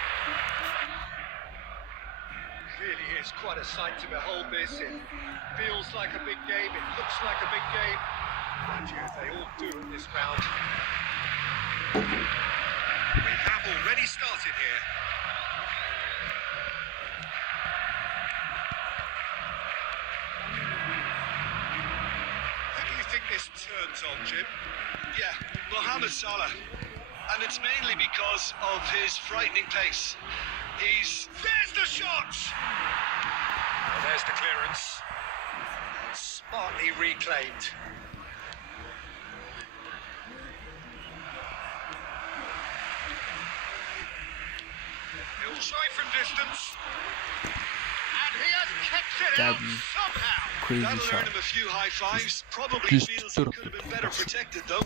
Really is quite a sight to behold this. It feels like a big game. It looks like a big game. Mind you, they all do at this round. We have already started here. Who do you think this turns on, Jim? Yeah, Mohamed Salah. And it's mainly because of his frightening pace. There's the shot! Well, there's the clearance. Smartly reclaimed. He'll try from distance. And he has kept it out somehow. Crazy That'll shot. earn him a few high fives. Probably Just feels he took could have been it. better protected, though.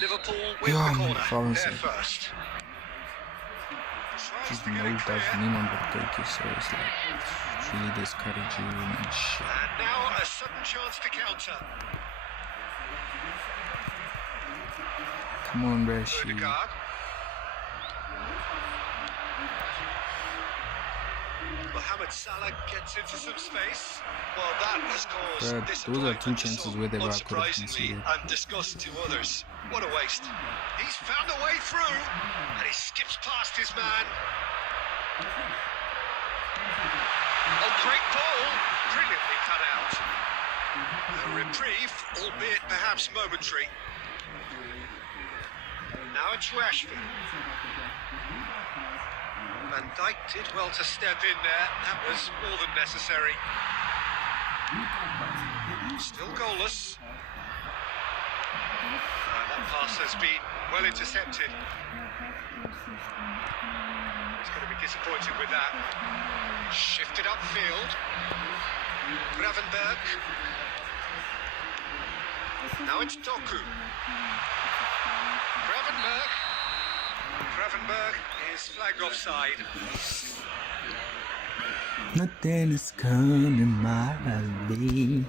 Liverpool with Ja, the man, corner. fallen There ze. first. Tries Just to get know it clear. that niemand wordt kijken, so it's like it's really discouraging and shit. And now a sudden chance to counter. Come on, Rashi. Odegaard. Mohamed Salah gets into some space. Well, that has caused Those are disappointment two to chances some, where they were unsurprisingly, and disgust to others. What a waste. He's found a way through, and he skips past his man. Oh, great ball. Brilliantly cut out. A reprieve, albeit perhaps momentary. Now it's Rashford. Van Dijk did well to step in there. That was more than necessary. Still goalless. That pass has been well intercepted. He's going to be disappointed with that. Shifted upfield. Gravenberg. Now it's Doku. Gravenberg is flagged offside. Nothing is coming my way.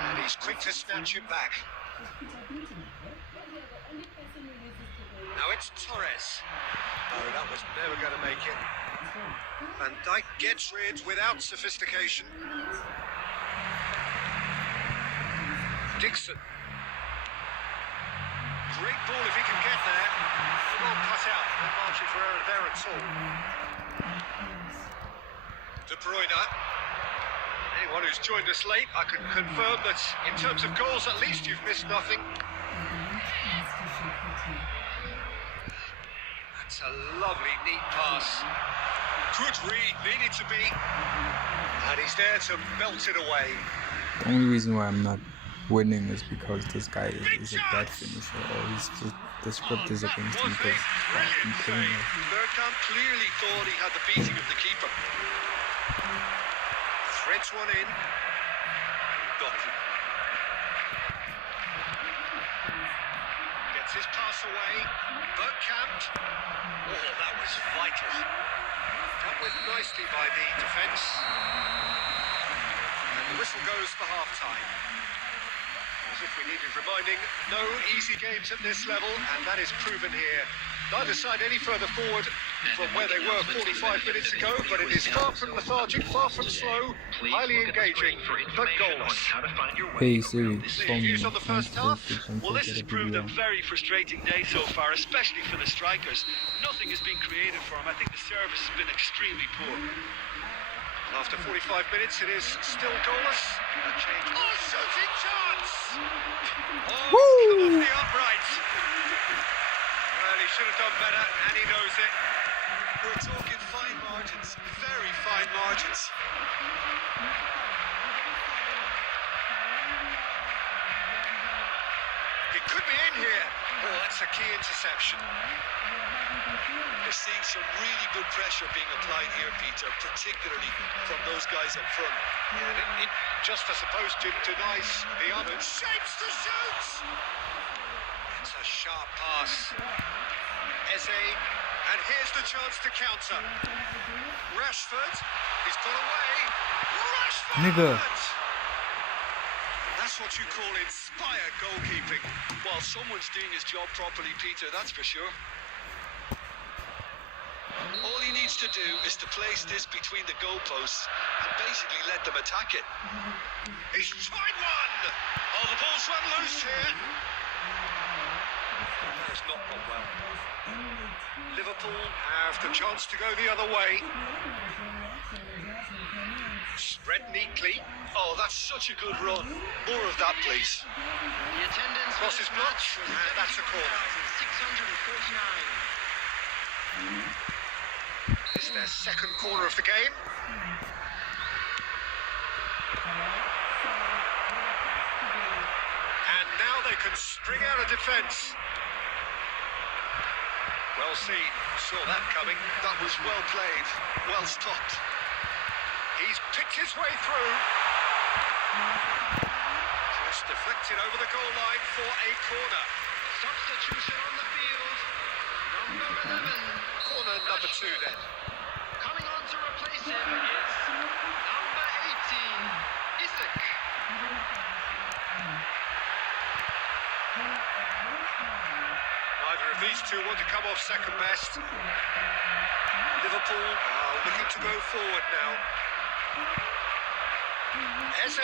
And he's quick to snatch it back. Now it's Torres. Oh, that was never going to make it. Van Dijk gets rid without sophistication. Dixon. Great ball if he can get there. Well cut out. No margin for error there at all. De Bruyne. Anyone who's joined us late, I can confirm that in terms of goals, at least you've missed nothing. That's a lovely, neat pass. Good read, needed to be. And he's there to belt it away. The only reason why I'm not winning is because this guy is a bad finisher, or he's just the script is against him because he's playing well. Bergkamp clearly thought he had the beating of the keeper. Threads one in. Doku gets his pass away. Bergkamp. Oh, that was vital. Dealt with nicely by the defence. And the whistle goes for half-time. As if we needed reminding, no easy games at this level, and that is proven here. Neither side any further forward from where they were 45 minutes ago, but it is far from lethargic, far from slow, highly engaging, but goalless. Hey Siri, Views on the first half? Well, this has proved a very frustrating day so far, especially for the strikers. Nothing has been created for them. I think the service has been extremely poor. And after 45 minutes, it is still goalless. A change. Oh, shooting chance! Oh, come off the upright. Well, he should have done better, and he knows it. We're talking fine margins, very fine margins. It could be in here. Oh, that's a key interception. We're seeing some really good pressure being applied here, Peter, particularly from those guys up front. And it just as opposed to denies the other. Shapes to shoot! It's a sharp pass. Eze, and here's the chance to counter. Rashford, he's got away. Rashford! Nigga. That's what you call inspired goalkeeping. While someone's doing his job properly, Peter, that's for sure. All he needs to do is to place this between the goalposts and basically let them attack it. He's tried one! Oh, the ball's run loose here. That has not gone well. Liverpool have the chance to go the other way. Spread neatly. Oh, that's such a good run. More of that, please. The attendance Cross is blocked, and that's a corner. 649. It's their second corner of the game. And now they can string out a defence. Well seen, saw that coming. That was well played, well stopped. He's picked his way through. Just deflected over the goal line for a corner. Substitution on the field. Number 11. Corner number 2 then. Coming on to replace him is number 18, Isak. Neither of these two want to come off second best. Liverpool are looking to go forward now. Eze.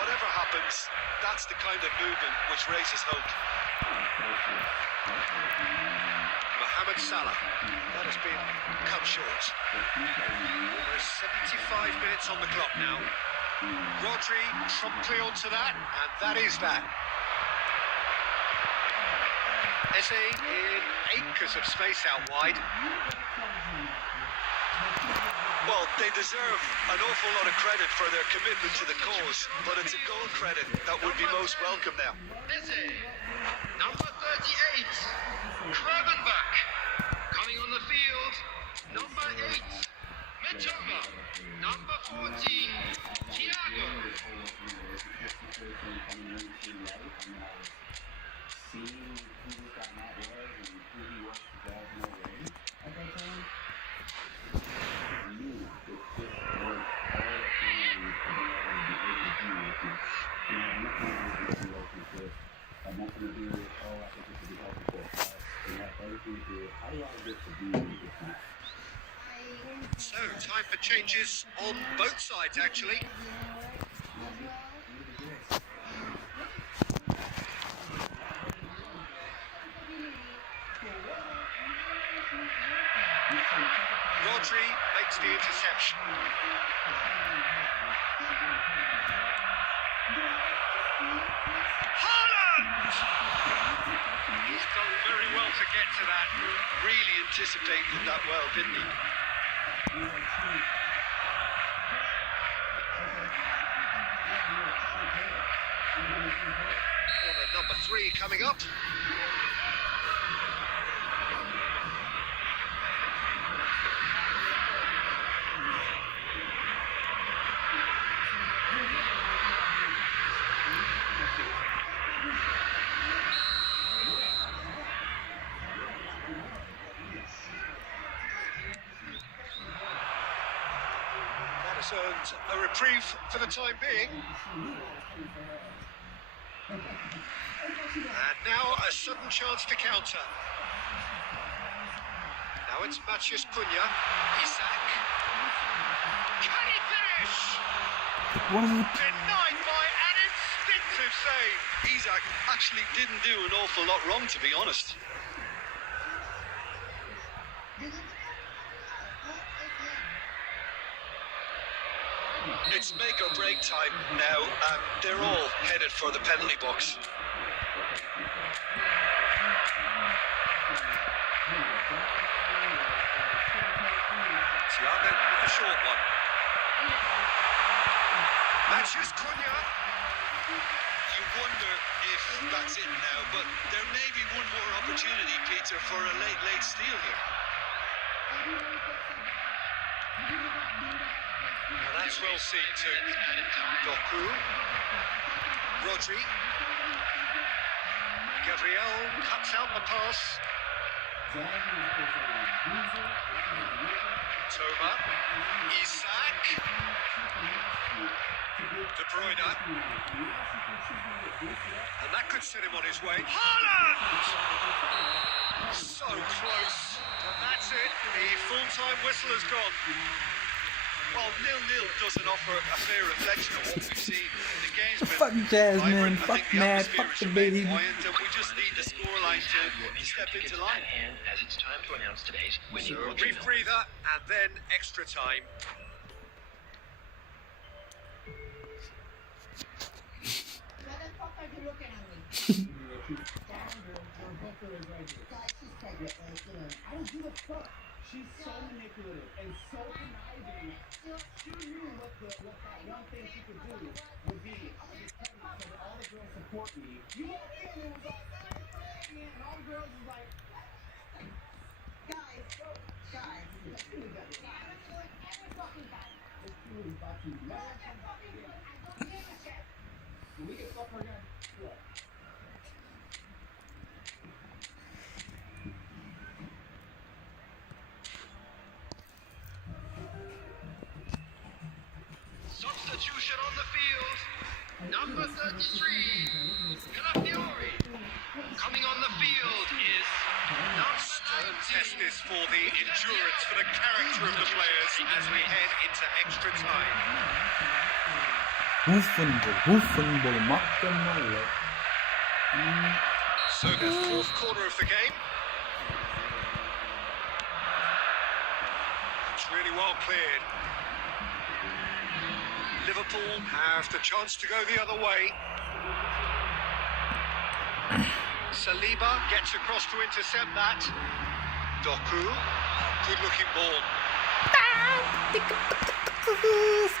Whatever happens, that's the kind of movement which raises hope. Mohamed Salah. That has been cut short. There's 75 minutes on the clock now. Rodri promptly onto that, and that is that. Eze in acres of space out wide. Well, they deserve an awful lot of credit for their commitment to the cause, but it's a goal credit that would be most welcome now. Eze. Number 38, Kravenbach. Coming on the field, number 8, Mitoma. Number 14, Thiago. So, time for changes on both sides, actually. Rodri makes the interception. Haaland! He's done very well to get to that. Really anticipated that well, didn't he? Corner number 3 coming up. That has earned a reprieve for the time being. And now a sudden chance to counter. Now it's Maciej Cunha. Isak. Can he finish? What? Denied by an instinctive save. Isak actually didn't do an awful lot wrong, to be honest. It's make or break time now. They're all headed for the penalty box. Thiago with a short one. Maciej Cunha. You wonder if that's it now, but there may be one more opportunity, Peter, for a late steal here. Now that's well seen too. Doku. Rodri. Gabriel cuts out the pass. Toma. Isak. De Bruyne. And that could set him on his way. Haaland! So close. And that's it. The full-time whistle has gone. Well, 0-0 doesn't offer a fair reflection of what we've seen. The game's been Fuck jazz, man. vibrant. I Fuck think the Matt. atmosphere Fuck has the remained baby. buoyant, and we just need the scoreline to step into line. And as it's time to announce today's winning So a brief breather and then extra time. Why the fuck are you looking at me? Guys, she's pregnant. Like, you know, I don't give a fuck. She's so manipulative and so conniving. She knew what that one thing she could do would be. I'm gonna be pregnant so that all the girls support me. You walk in and it was all pregnant, and all the girls was like, Guys, let's do it better. Every fucking time. this food is about to melt. I don't give a shit. We can fuck her again. What? substitution on the field. Number 33, Calafiori. Coming on the field is number Stern test this for the endurance, for the character of the players as we head into extra time. Hoofenbol, maximaal. So the fourth quarter of the game. It's really well cleared. Liverpool have the chance to go the other way. Saliba gets across to intercept that. Doku, good looking ball.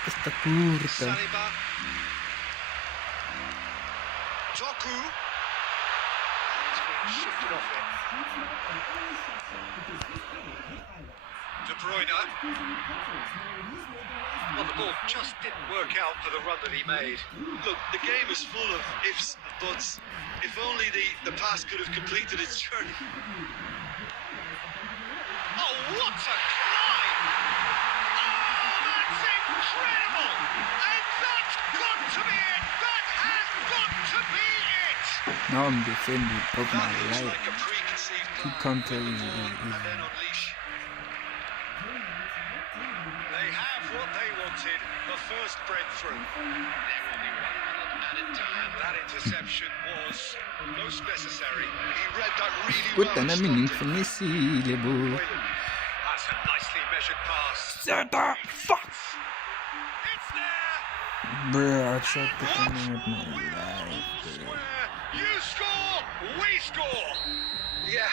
Esta curta. Saliba. Doku. It's been shifted off it. De Bruyne. Well, the ball just didn't work out for the run that he made. Look, the game is full of ifs and buts. If only the pass could have completed its journey. Oh, what a climb! Oh, that's incredible! And that's got to be it! That has got to be it! Now I'm defending of my That looks life. like a preconceived He plan. counter is And then unleash. They have what they wanted, the first breakthrough. There will be 1 minute added time. And that interception was most necessary. He read that really good well. and I'm and in stopped for it. Messi, Lebo. That's a nicely measured pass. Shut up, fuck! It's there! Bruh, I tried to Once come out more, my we're life, all bro. square. You score, we score. Yeah,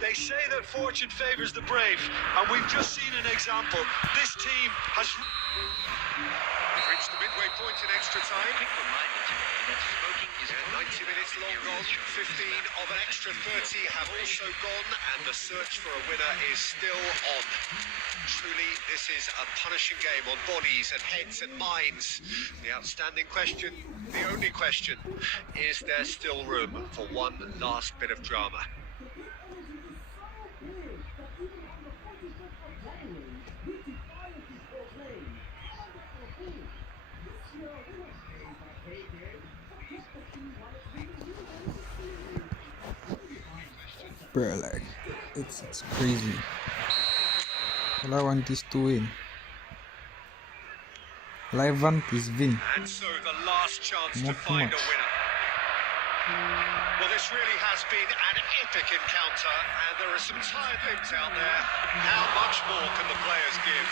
they say that fortune favours the brave, and we've just seen an example. This team has... We've reached the midway point in extra time. Quick reminder today that smoking is Yeah, 90 minutes long gone, 15 of an extra 30 have also gone, and the search for a winner is still on. Truly, this is a punishing game on bodies and heads and minds. The outstanding question, the only question, is there still room for one last bit of drama? Bro, like, it's crazy. All I want is to win. All I want is win. And so the last chance to Not find much. a winner. Well, this really has been an epic encounter, and there are some tired limbs out there. How much more can the players give?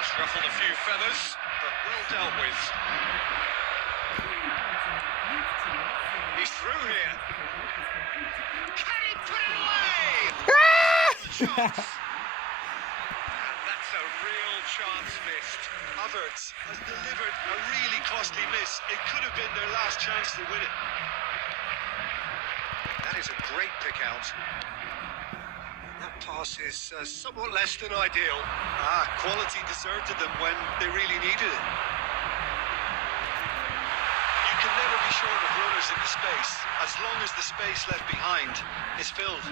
Just ruffled a few feathers, but well dealt with. He's through here. Can he put it away? Chance. And that's a real chance missed. Havertz has delivered a really costly miss. It could have been their last chance to win it. That is a great pick out. That pass is somewhat less than ideal. Quality deserted them when they really needed it. You can never be short of runners in the space, as long as the space left behind is filled.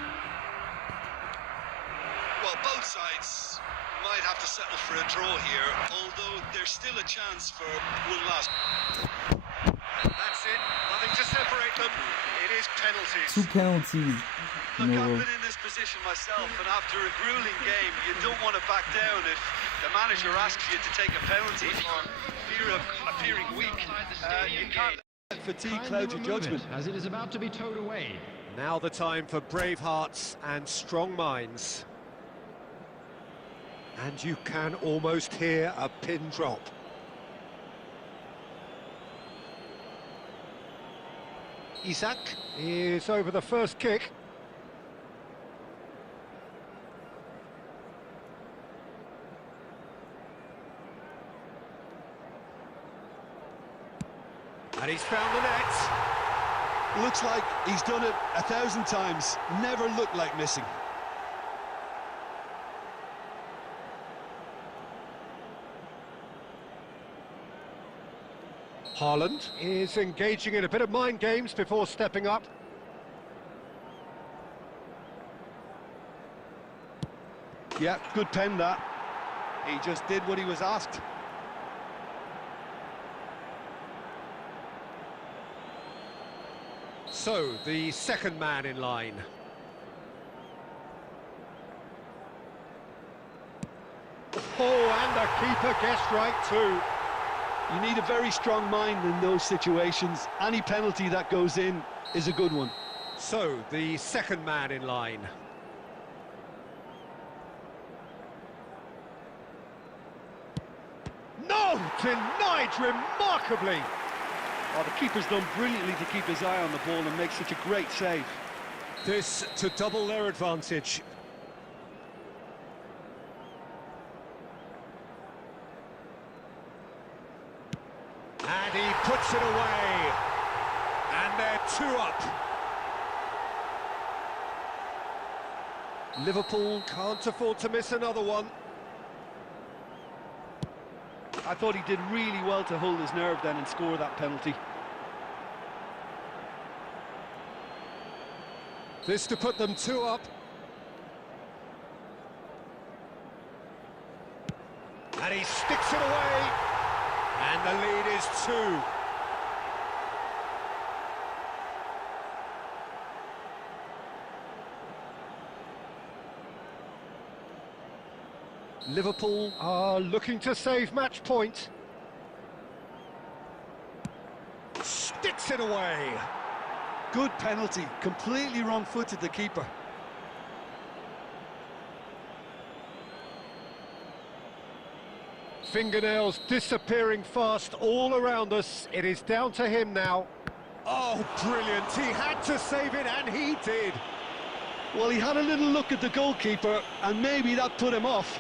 Well, both sides might have to settle for a draw here, although there's still a chance for one last. And that's it. Nothing to separate them. It is penalties. 2 penalties. Look, No. I've been in this position myself, and after a grueling game, you don't want to back down if the manager asks you to take a penalty for fear of appearing weak. You can't let fatigue cloud your judgment. As it is about to be towed away. Now the time for brave hearts and strong minds. And you can almost hear a pin drop. Isak is over the first kick. And he's found the net. Looks like he's done it 1,000 times. Never looked like missing. Haaland is engaging in a bit of mind games before stepping up. Yeah, good pen that. He just did what he was asked. So, the second man in line. Oh, and the keeper guessed right too. You need a very strong mind in those situations. Any penalty that goes in is a good one. So, the second man in line. No! Denied remarkably! Oh, the keeper's done brilliantly to keep his eye on the ball and make such a great save. This to double their advantage. And he puts it away. And they're 2 up. Liverpool can't afford to miss another one. I thought he did really well to hold his nerve then and score that penalty. This to put them 2 up. And he sticks it away. And the lead is 2. Liverpool are looking to save match point. Sticks it away. Good penalty, completely wrong-footed the keeper. Fingernails disappearing fast all around us. It is down to him now. Oh, brilliant. He had to save it, and he did. Well, he had a little look at the goalkeeper, and maybe that put him off.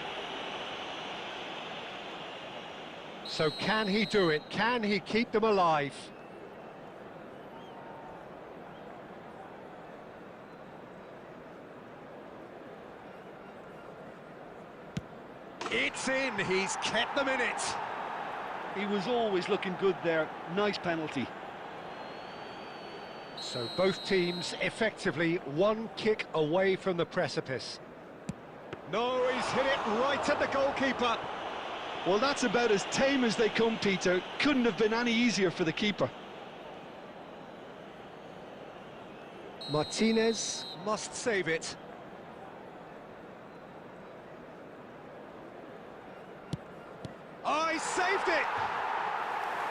So can he do it? Can he keep them alive? It's in. He's kept them in it. He was always looking good there. Nice penalty. So both teams effectively one kick away from the precipice. No, he's hit it right at the goalkeeper. Well, that's about as tame as they come, Peter. Couldn't have been any easier for the keeper. Martinez must save it. Oh, he saved it!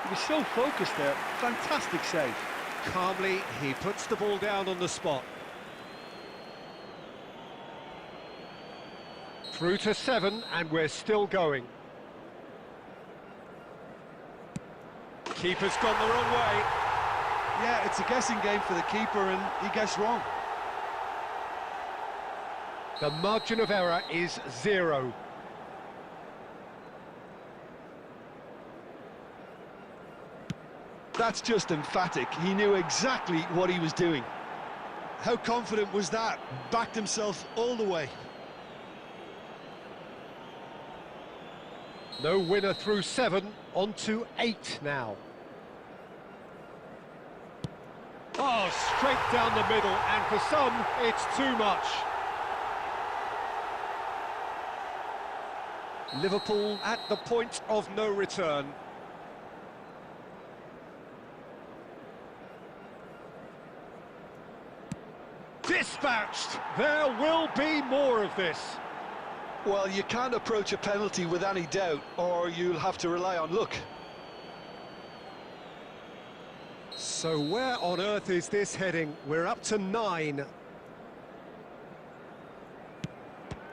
He was so focused there. Fantastic save. Calmly, he puts the ball down on the spot. Through to 7, and we're still going. Keeper's gone the wrong way. Yeah, it's a guessing game for the keeper, and he guessed wrong. The margin of error is 0. That's just emphatic. He knew exactly what he was doing. How confident was that? Backed himself all the way. No winner through 7, on to 8 now. Oh, straight down the middle, and for some, it's too much. Liverpool at the point of no return. Dispatched! There will be more of this. Well, you can't approach a penalty with any doubt, or you'll have to rely on luck. So where on earth is this heading? We're up to 9.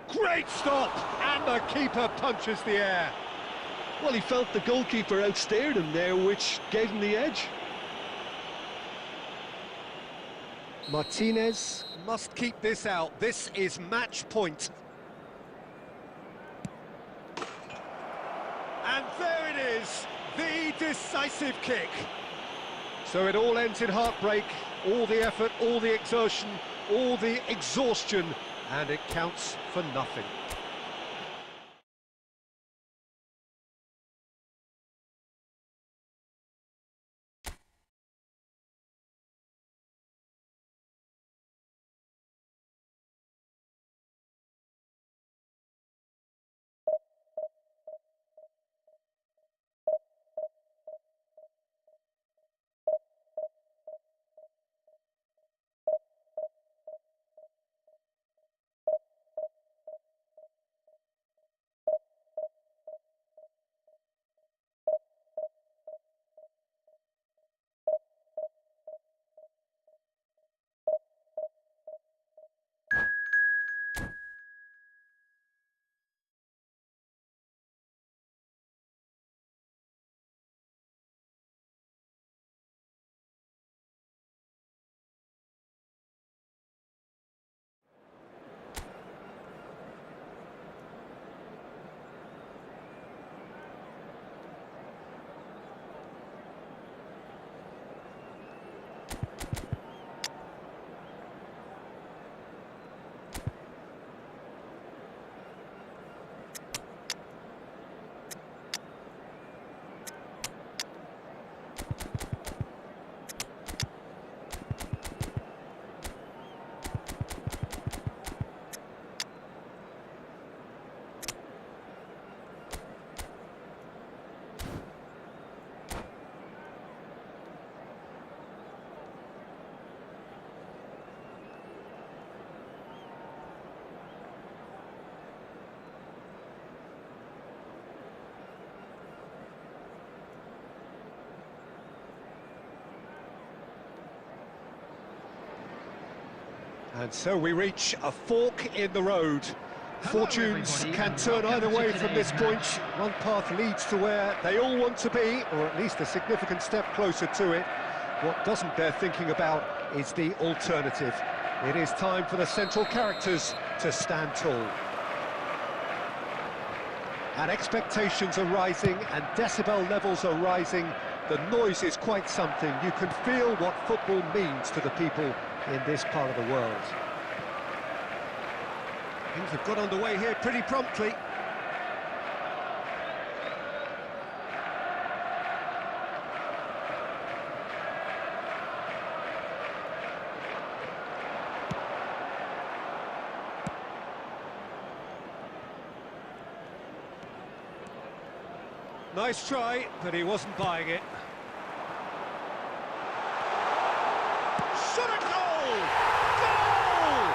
Great stop! And the keeper punches the air. Well, he felt the goalkeeper outstared him there, which gave him the edge. Martinez must keep this out. This is match point. And there it is, the decisive kick. So it all ends in heartbreak, all the effort, all the exertion, all the exhaustion, and it counts for nothing. And so we reach a fork in the road. Fortunes can turn either way from this point. One path leads to where they all want to be, or at least a significant step closer to it. What doesn't bear thinking about is the alternative. It is time for the central characters to stand tall. And expectations are rising, and decibel levels are rising. The noise is quite something. You can feel what football means to the people in this part of the world. Things have got underway here pretty promptly. Nice try, but he wasn't buying it. Shot a goal! Goal!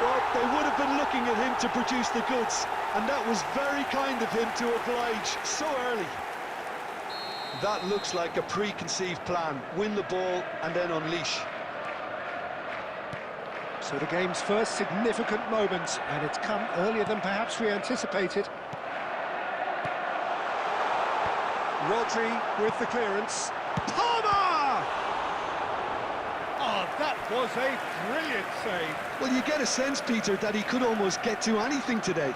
Well, they would have been looking at him to produce the goods, and that was very kind of him to oblige so early. That looks like a preconceived plan. Win the ball and then unleash. So the game's first significant moment, and it's come earlier than perhaps we anticipated. Rodri with the clearance. Palmer! Oh, that was a brilliant save. Well, you get a sense, Peter, that he could almost get to anything today.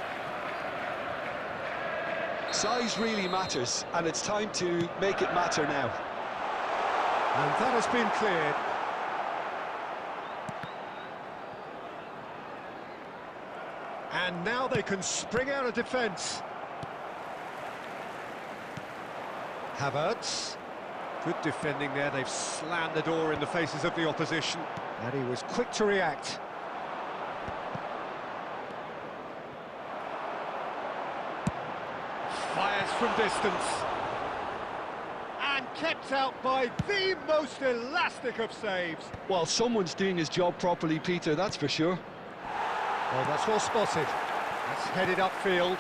Size really matters, and it's time to make it matter now. And that has been cleared. And now they can spring out of defence. Havertz. Good defending there. They've slammed the door in the faces of the opposition. And he was quick to react. Fires from distance. And kept out by the most elastic of saves. Well, someone's doing his job properly, Peter, that's for sure. Well, that's well spotted. That's headed upfield.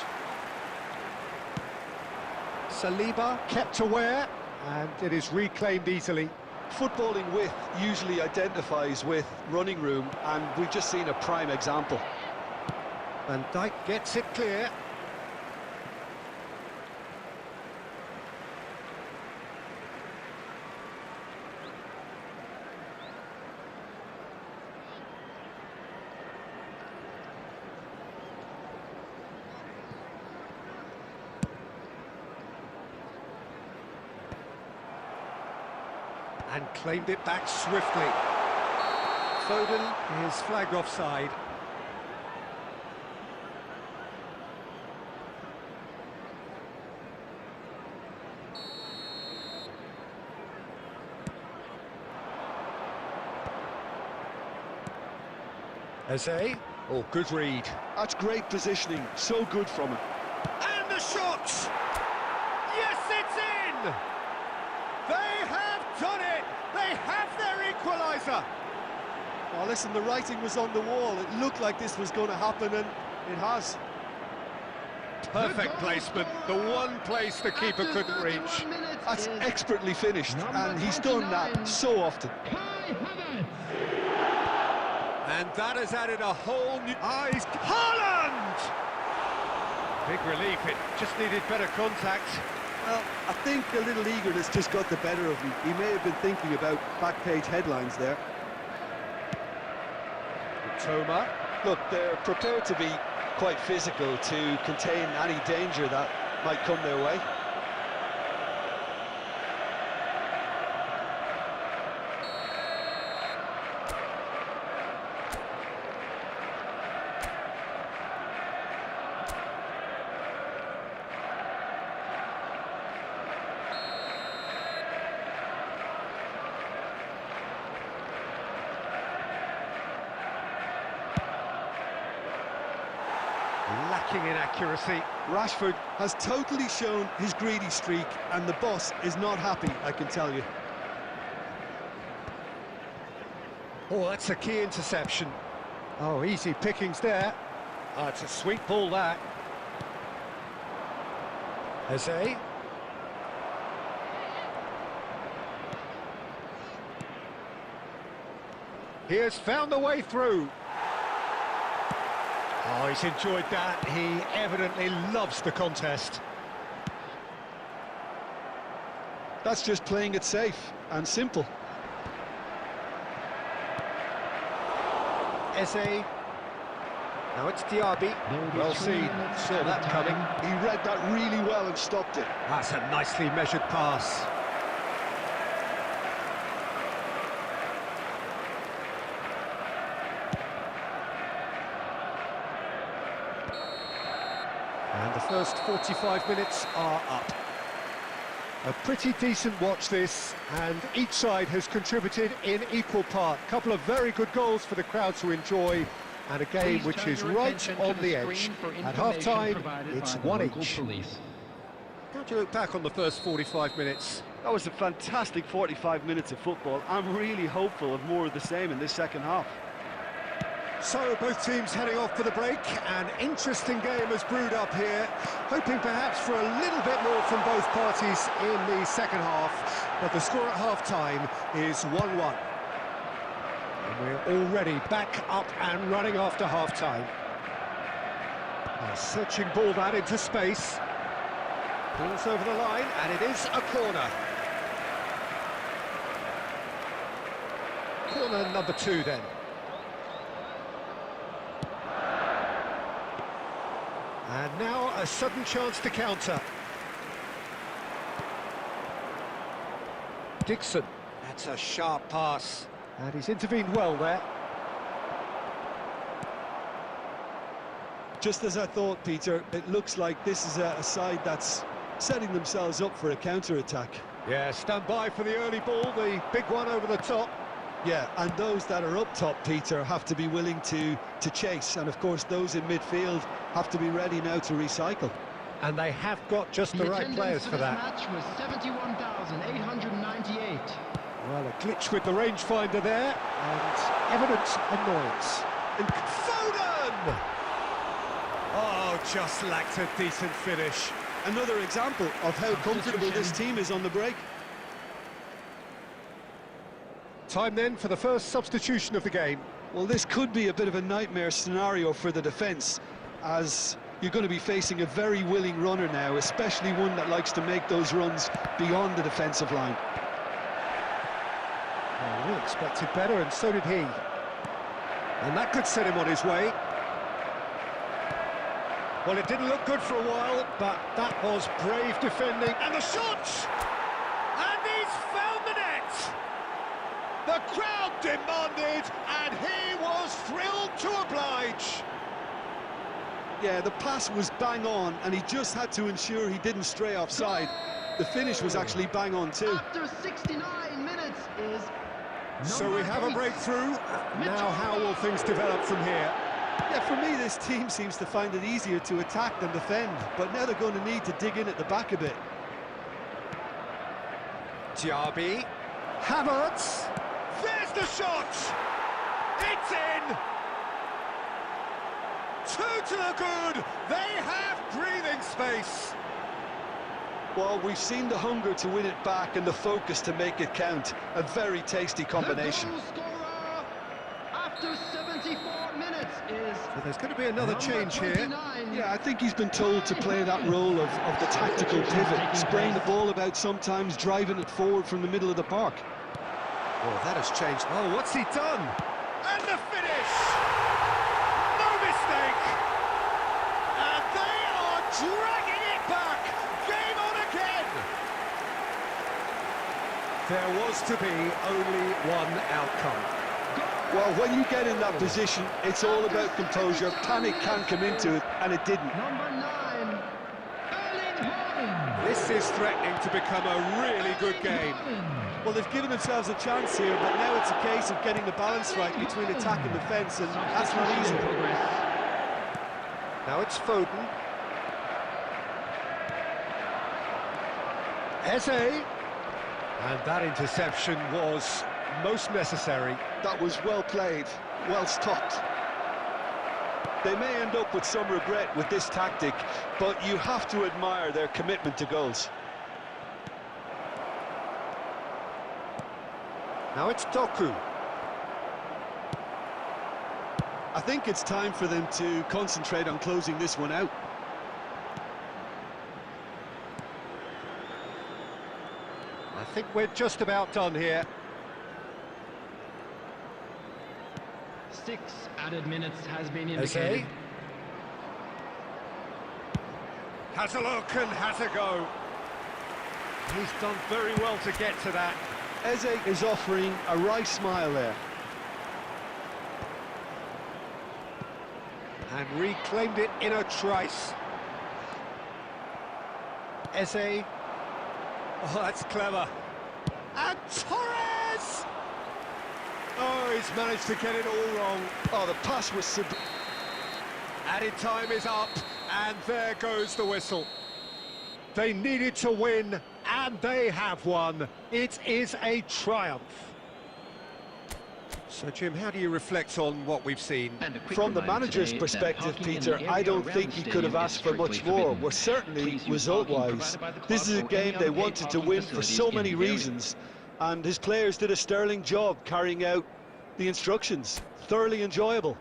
Saliba kept aware, and it is reclaimed easily. Footballing width usually identifies with running room, and we've just seen a prime example. Van Dijk gets it clear. And claimed it back swiftly. Foden is flagged offside. Eze. Oh, good read. That's great positioning, so good from him. And the shot! Yes, it's in! They have done it! They have their equaliser! Well, listen, the writing was on the wall. It looked like this was going to happen, and it has. Perfect placement, the one place the keeper couldn't reach. That's expertly finished, and he's done that so often. And that has added a whole new... He's... Haaland! Big relief, it just needed better contact. Well, I think a little eagerness just got the better of him. He may have been thinking about back-page headlines there. Toma. Look, they're prepared to be quite physical to contain any danger that might come their way. Lacking in accuracy. Rashford has totally shown his greedy streak, and the boss is not happy, I can tell you. Oh, that's a key interception. Oh, easy pickings there. Oh, it's a sweet ball, that. Eze. He has found the way through. Oh, he's enjoyed that. He evidently loves the contest. That's just playing it safe and simple. Eze. Now it's Diaby. Well seen. Saw that coming. He read that really well and stopped it. That's a nicely measured pass. And the first 45 minutes are up. A pretty decent watch this, and each side has contributed in equal part. A couple of very good goals for the crowd to enjoy, and a game which is right on the edge. At half-time, it's one each. How do you look back on the first 45 minutes? That was a fantastic 45 minutes of football. I'm really hopeful of more of the same in this second half. So both teams heading off for the break. An interesting game has brewed up here, hoping perhaps for a little bit more from both parties in the second half, but the score at half-time is 1-1. And we're already back up and running after half-time. A searching ball that into space. Balls over the line, and it is a corner. Corner number 2 then. And now a sudden chance to counter. Dixon, that's a sharp pass. And he's intervened well there. Just as I thought, Peter, it looks like this is a side that's setting themselves up for a counter-attack. Yeah, stand by for the early ball, the big one over the top. Yeah, and those that are up top, Peter, have to be willing to chase. And, of course, those in midfield have to be ready now to recycle. And they have got just the right players for that. The match was 71,898. Well, a glitch with the rangefinder there, and evident annoyance. And Foden! Oh, just lacked a decent finish. Another example of how comfortable this team is on the break. Time then for the first substitution of the game. Well, this could be a bit of a nightmare scenario for the defence, as you're going to be facing a very willing runner now, especially one that likes to make those runs beyond the defensive line. Well, we expected better, and so did he. And that could set him on his way. Well, it didn't look good for a while, but that was brave defending. And the shot! And he's found the net! The crowd demanded, and he was thrilled to oblige. Yeah, the pass was bang on, and he just had to ensure he didn't stray offside. The finish was actually bang on too. After 69 minutes is So we have a breakthrough. Now how will things develop from here? Yeah, for me, this team seems to find it easier to attack than defend, but now they're going to need to dig in at the back a bit. Diaby. Havertz. There's the shot! It's in! 2 to the good! They have breathing space! Well, we've seen the hunger to win it back and the focus to make it count. A very tasty combination. The goal scorer after 74 minutes is... So there's going to be another change here. Yeah, I think he's been told to play that role of the tactical pivot, spraying the ball about sometimes, driving it forward from the middle of the park. Oh, that has changed. Oh, what's he done? And the finish! No mistake! And they are dragging it back! Game on again! There was to be only one outcome. Well, when you get in that position, it's all about composure. Panic can come into it, and it didn't. Number 9, Erling Haaland. This is threatening to become a really good game. Well, they've given themselves a chance here, but now it's a case of getting the balance right between attack and defence, and that's not easy. Now it's Foden. Eze. And that interception was most necessary. That was well played, well stopped. They may end up with some regret with this tactic, but you have to admire their commitment to goals. Now it's Doku. I think it's time for them to concentrate on closing this one out. I think we're just about done here. 6 added minutes has been indicated. Has a look and has a go. He's done very well to get to that. Eze is offering a wry smile there. And reclaimed it in a trice. Eze. Oh, that's clever. And Torres! Oh, he's managed to get it all wrong. Oh, the pass was... Added time is up, and there goes the whistle. They needed to win, and they have won. It is a triumph. So, Jim, how do you reflect on what we've seen? From the manager's perspective, Peter, I don't think he could have asked for much more. Well, certainly result-wise. This is a game they wanted to win for so many reasons, and his players did a sterling job carrying out the instructions. Thoroughly enjoyable.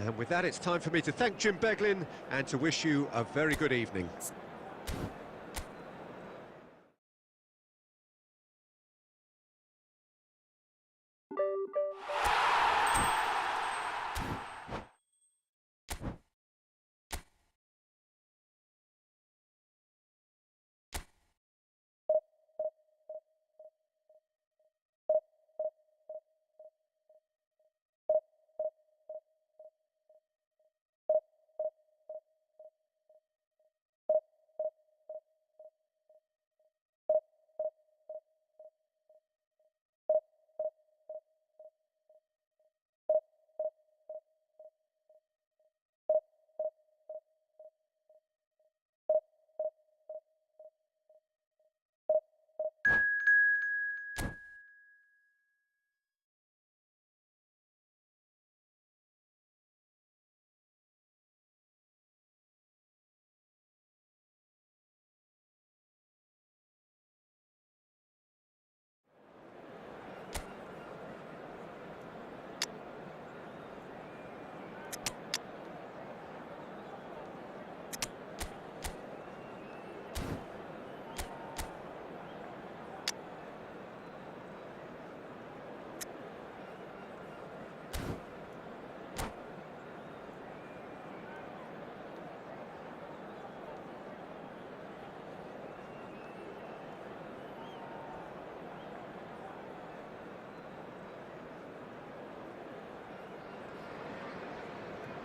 And with that, it's time for me to thank Jim Beglin and to wish you a very good evening.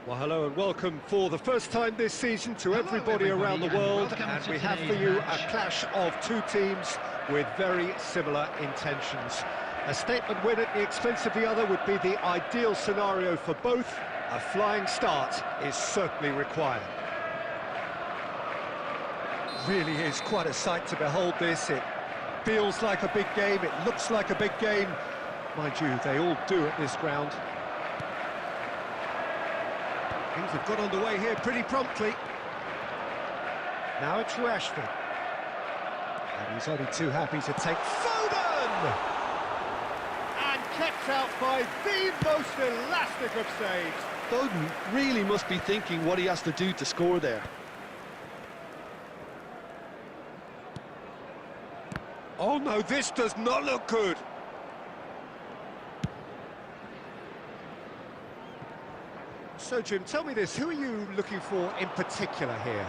Well, hello and welcome for the first time this season to everybody around the world, and we have for you a clash of two teams with very similar intentions. A statement win at the expense of the other would be the ideal scenario for both. A flying start is certainly required. Really is quite a sight to behold this. It feels like a big game, it looks like a big game. Mind you, they all do at this ground. Things have got underway here pretty promptly. Now it's Rashford. And he's only too happy to take Foden! And kept out by the most elastic of saves. Foden really must be thinking what he has to do to score there. Oh no, this does not look good. So, Jim, tell me this, who are you looking for in particular here?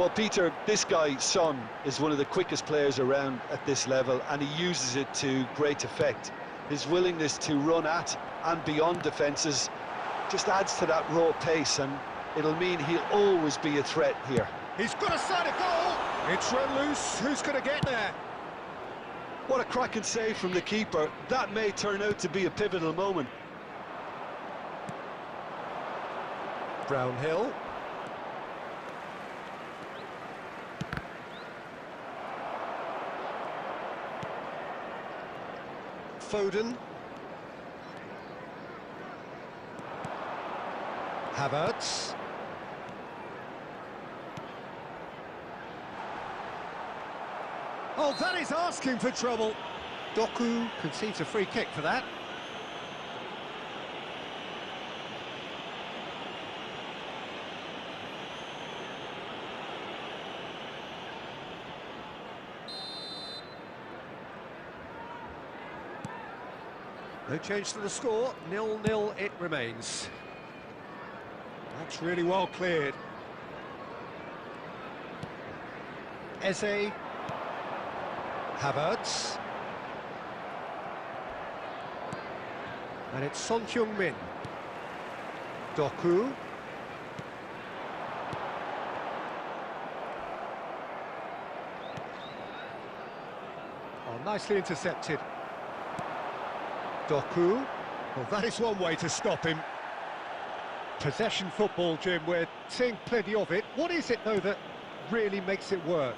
Well, Peter, this guy, Son, is one of the quickest players around at this level, and he uses it to great effect. His willingness to run at and beyond defences just adds to that raw pace, and it'll mean he'll always be a threat here. He's got a side of goal! It's run loose, who's going to get there? What a cracking save from the keeper. That may turn out to be a pivotal moment. Brownhill. Foden. Havertz. Oh, that is asking for trouble. Doku conceives a free kick for that. No change to the score, 0-0 it remains. That's really well cleared. Eze. Havertz. And it's Son Heung-min. Doku. Oh, nicely intercepted. Doku. Well, that is one way to stop him. Possession football, Jim, we're seeing plenty of it. What is it, though, that really makes it work?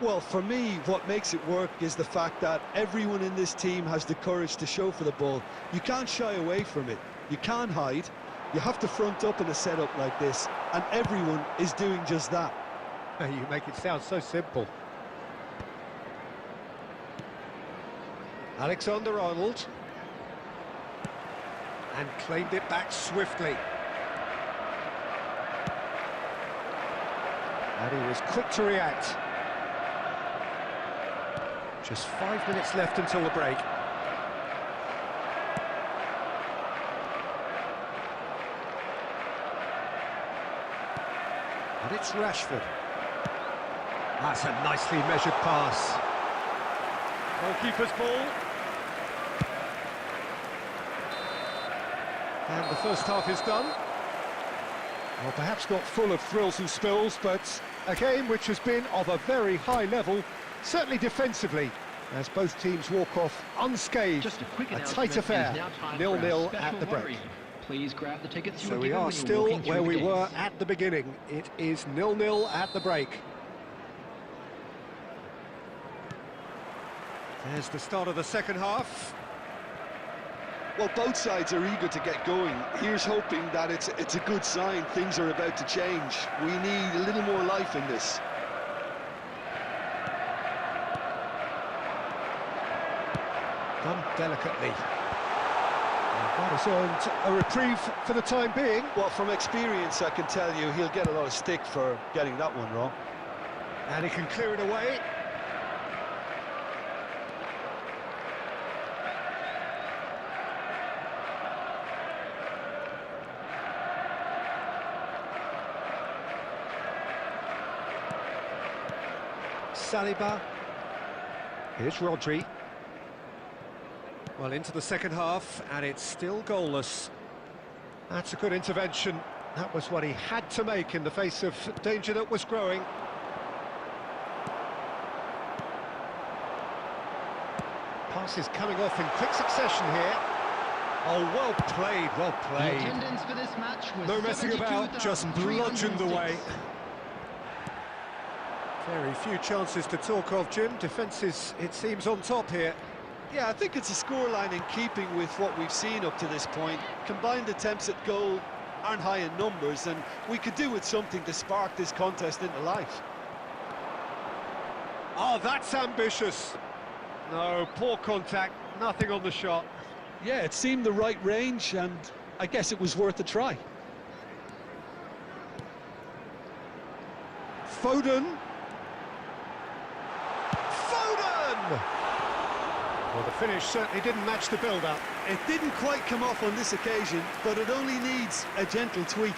Well, for me, what makes it work is the fact that everyone in this team has the courage to show for the ball. You can't shy away from it. You can't hide. You have to front up in a setup like this, and everyone is doing just that. You make it sound so simple. Alexander-Arnold. And claimed it back swiftly. And he was quick to react. Just 5 minutes left until the break. And it's Rashford. That's a nicely measured pass. Goalkeeper's ball. And the first half is done. Well, perhaps not full of thrills and spills, but a game which has been of a very high level, certainly defensively, as both teams walk off unscathed. Just a quick tight affair, 0-0 at the break. Please grab the tickets. So we are still where we were at the beginning. It is 0-0 at the break. There's the start of the second half. Well, both sides are eager to get going. Here's hoping that it's a good sign. Things are about to change. We need a little more life in this. Done delicately. And that has earned a reprieve for the time being. Well, from experience, I can tell you he'll get a lot of stick for getting that one wrong. And he can clear it away. Saliba. Here's Rodri. Well, into the second half, and it's still goalless. That's a good intervention. That was what he had to make in the face of danger that was growing. Passes coming off in quick succession here. Oh, well played, well played. The attendance for this match was no messing about, just bludgeoned away. Very few chances to talk of, Jim. Defence is, it seems, on top here. Yeah, I think it's a scoreline in keeping with what we've seen up to this point. Combined attempts at goal aren't high in numbers, and we could do with something to spark this contest into life. Oh, that's ambitious. No, poor contact, nothing on the shot. Yeah, it seemed the right range, and I guess it was worth a try. Foden. Well, the finish certainly didn't match the build-up. It didn't quite come off on this occasion, but it only needs a gentle tweak.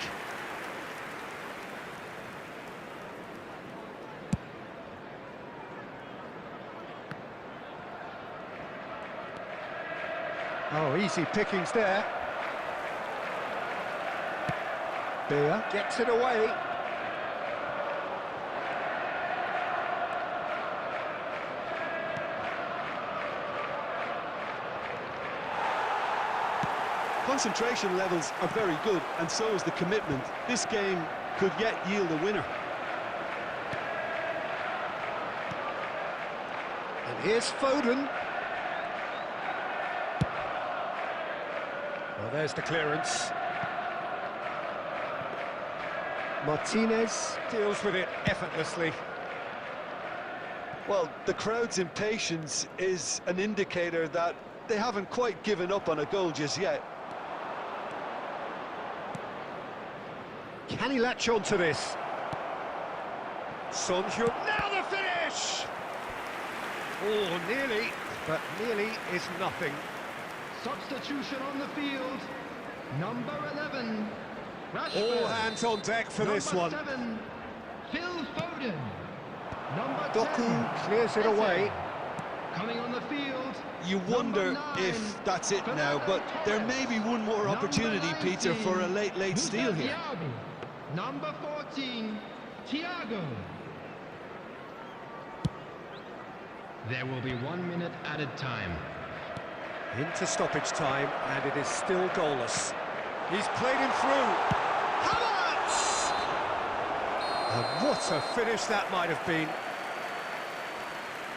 Oh, easy pickings there. Beer gets it away. Concentration levels are very good, and so is the commitment. This game could yet yield a winner. And here's Foden. Well, there's the clearance. Martinez deals with it effortlessly. Well, the crowd's impatience is an indicator that they haven't quite given up on a goal just yet. Can he latch on to this? Son Heung, now the finish! Oh, nearly, but nearly is nothing. Substitution on the field. Number 11, Rashford. All hands on deck for this one. Number 7, Phil Foden. Number Doku 10, clears it away. Coming on the field. You wonder 9, if that's it now, but there may be one more opportunity, Peter, for a late steal here. Number 14, Thiago. There will be 1 minute added time. Into stoppage time, and it is still goalless. He's played him through. Havertz! And what a finish that might have been.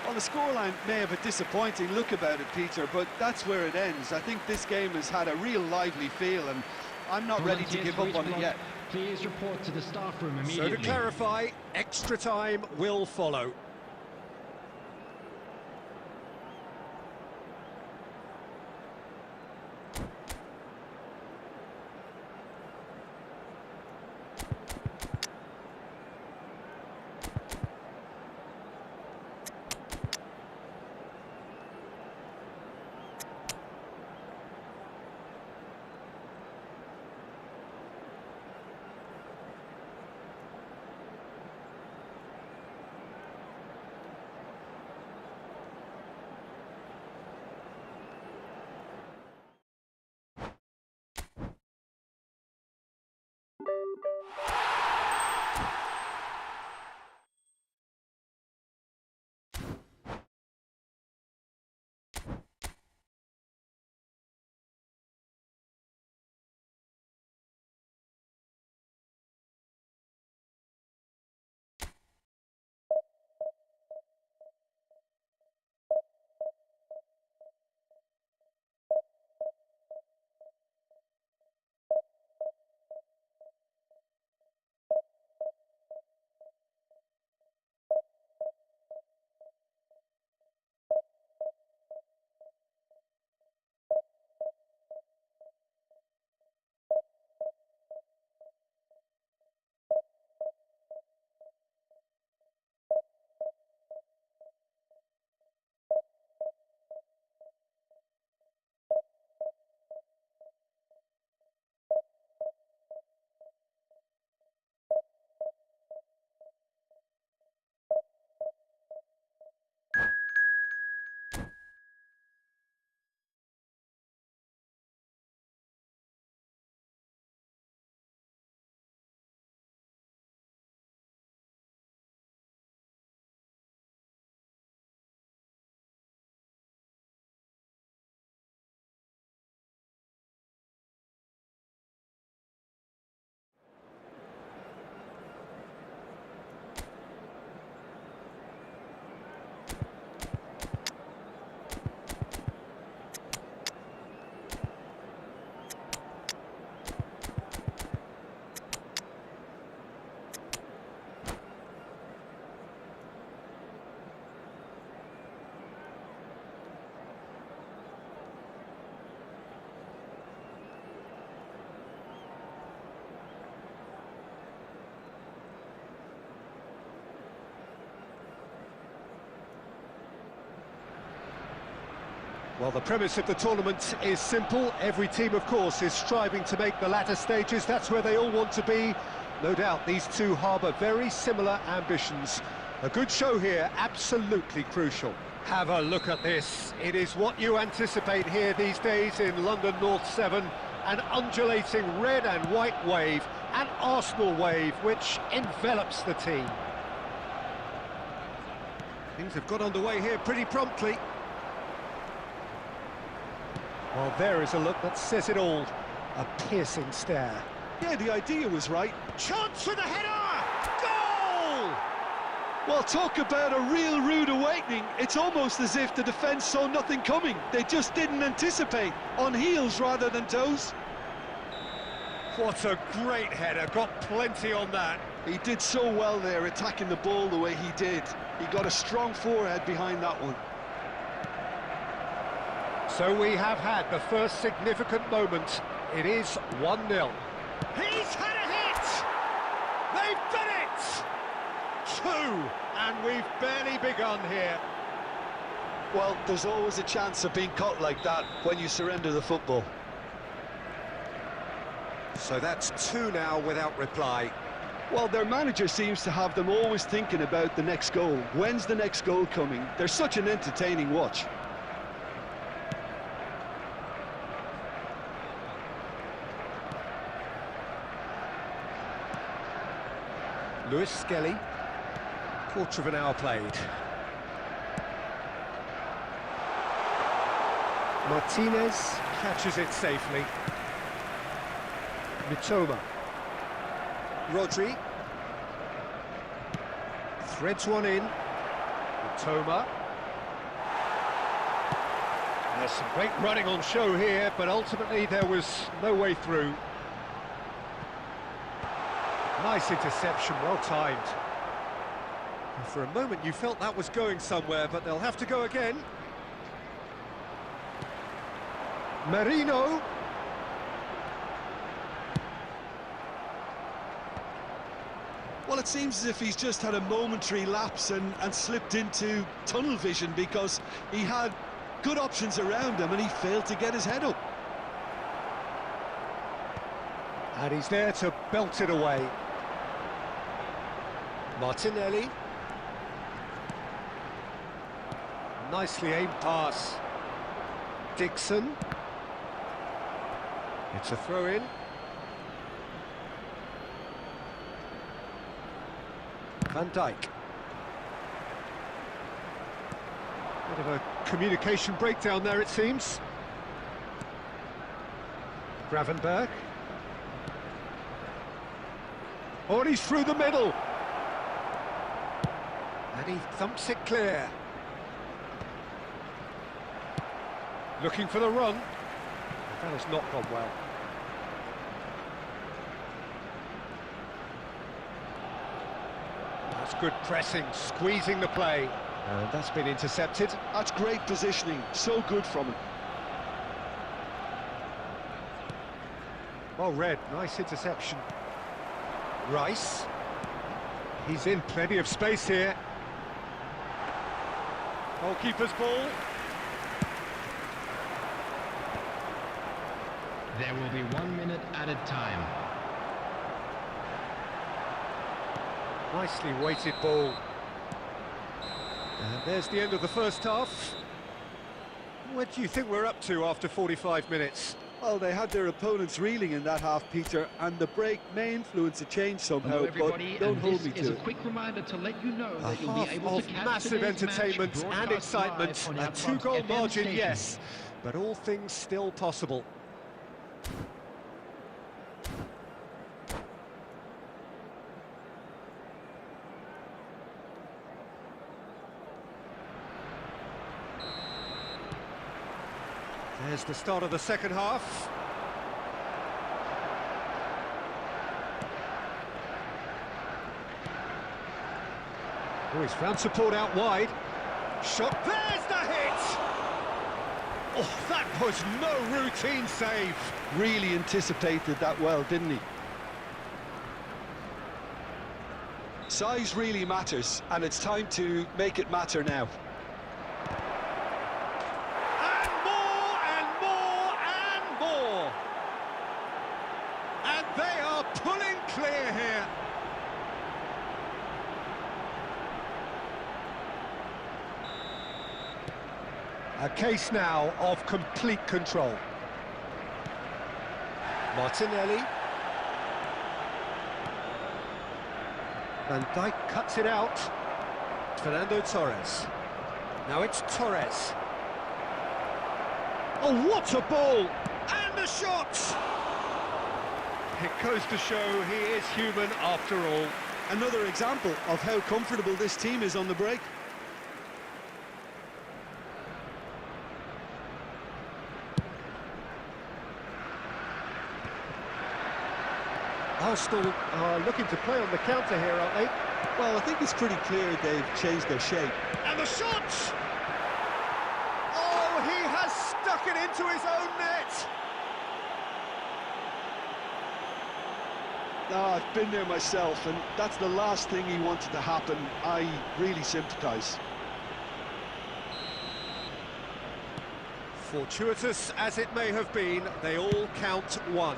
Well, the scoreline may have a disappointing look about it, Peter, but that's where it ends. I think this game has had a real lively feel, and I'm not ready to give up on it yet. Please report to the staff room So immediately. to clarify, extra time will follow. Well, the premise of the tournament is simple. Every team, of course, is striving to make the latter stages. That's where they all want to be. No doubt these two harbour very similar ambitions. A good show here, absolutely crucial. Have a look at this. It is what you anticipate here these days in London North 7. An undulating red and white wave, an Arsenal wave, which envelops the team. Things have got underway here pretty promptly. Well, there is a look that says it all. A piercing stare. Yeah, the idea was right. Chance for the header! Goal! Well, talk about a real rude awakening. It's almost as if the defence saw nothing coming. They just didn't anticipate. On heels rather than toes. What a great header. Got plenty on that. He did so well there, attacking the ball the way he did. He got a strong forehead behind that one. So we have had the first significant moment. It is 1-0. He's had a hit! They've done it! 2, and we've barely begun here. Well, there's always a chance of being caught like that when you surrender the football. So that's 2 now without reply. Well, their manager seems to have them always thinking about the next goal. When's the next goal coming? They're such an entertaining watch. Lewis Skelly, quarter of an hour played. Martinez catches it safely. Mitoma. Rodri. Threads one in. Mitoma. There's some great running on show here, but ultimately there was no way through. Nice interception, well timed. And for a moment you felt that was going somewhere, but they'll have to go again. Marino. Well, it seems as if he's just had a momentary lapse and slipped into tunnel vision, because he had good options around him and he failed to get his head up. And he's there to belt it away. Martinelli. Nicely aimed pass. Dixon. It's a throw-in. Van Dijk. Bit of a communication breakdown there, it seems. Gravenberg. Oh, and he's through the middle. And he thumps it clear. Looking for the run. That has not gone well. That's good pressing, squeezing the play. And that's been intercepted. That's great positioning, so good from him. Well read, nice interception. Rice. He's in plenty of space here. Goalkeeper's ball. There will be 1 minute added time. Nicely weighted ball. And there's the end of the first half. What do you think we're up to after 45 minutes? Well, they had their opponents reeling in that half, Peter, and the break may influence a change somehow, but don't hold me to it. This is a quick reminder to let you know that you'll half be able of to catch massive today's entertainment match and broadcast excitement. live on A our two-goal FM margin, station. yes, but all things still possible. There's the start of the second half. Oh, he's found support out wide. Shot, there's the hit! Oh, that was no routine save. Really anticipated that well, didn't he? Size really matters, and it's time to make it matter now. And more, and more, and more. And they are pulling clear here. A case now of complete control. Martinelli. Van Dijk cuts it out. Fernando Torres. Now it's Torres. Oh, what a ball! And a shot! It goes to show he is human after all. Another example of how comfortable this team is on the break. Arsenal are looking to play on the counter here, aren't they? Well, I think it's pretty clear they've changed their shape. And the shot! Oh, he has stuck it into his own net! I've been there myself, and that's the last thing he wanted to happen. I really sympathise. Fortuitous as it may have been, they all count one.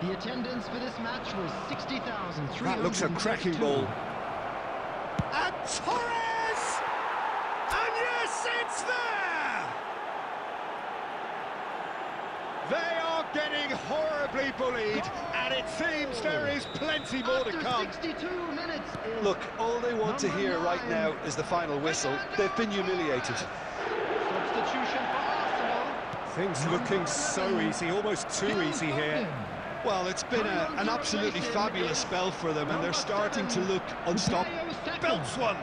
The attendance for this match was 60,300. That looks a cracking ball. And Torres! And yes, it's there! They are getting horribly bullied, and it seems there is plenty more to come. 62 minutes. Look, all they want to hear right now is the final whistle. They've been humiliated. Substitution for Arsenal. Things looking so easy, almost too easy here. Well, it's been an absolutely fabulous spell for them, and they're starting to look unstoppable. Belts one!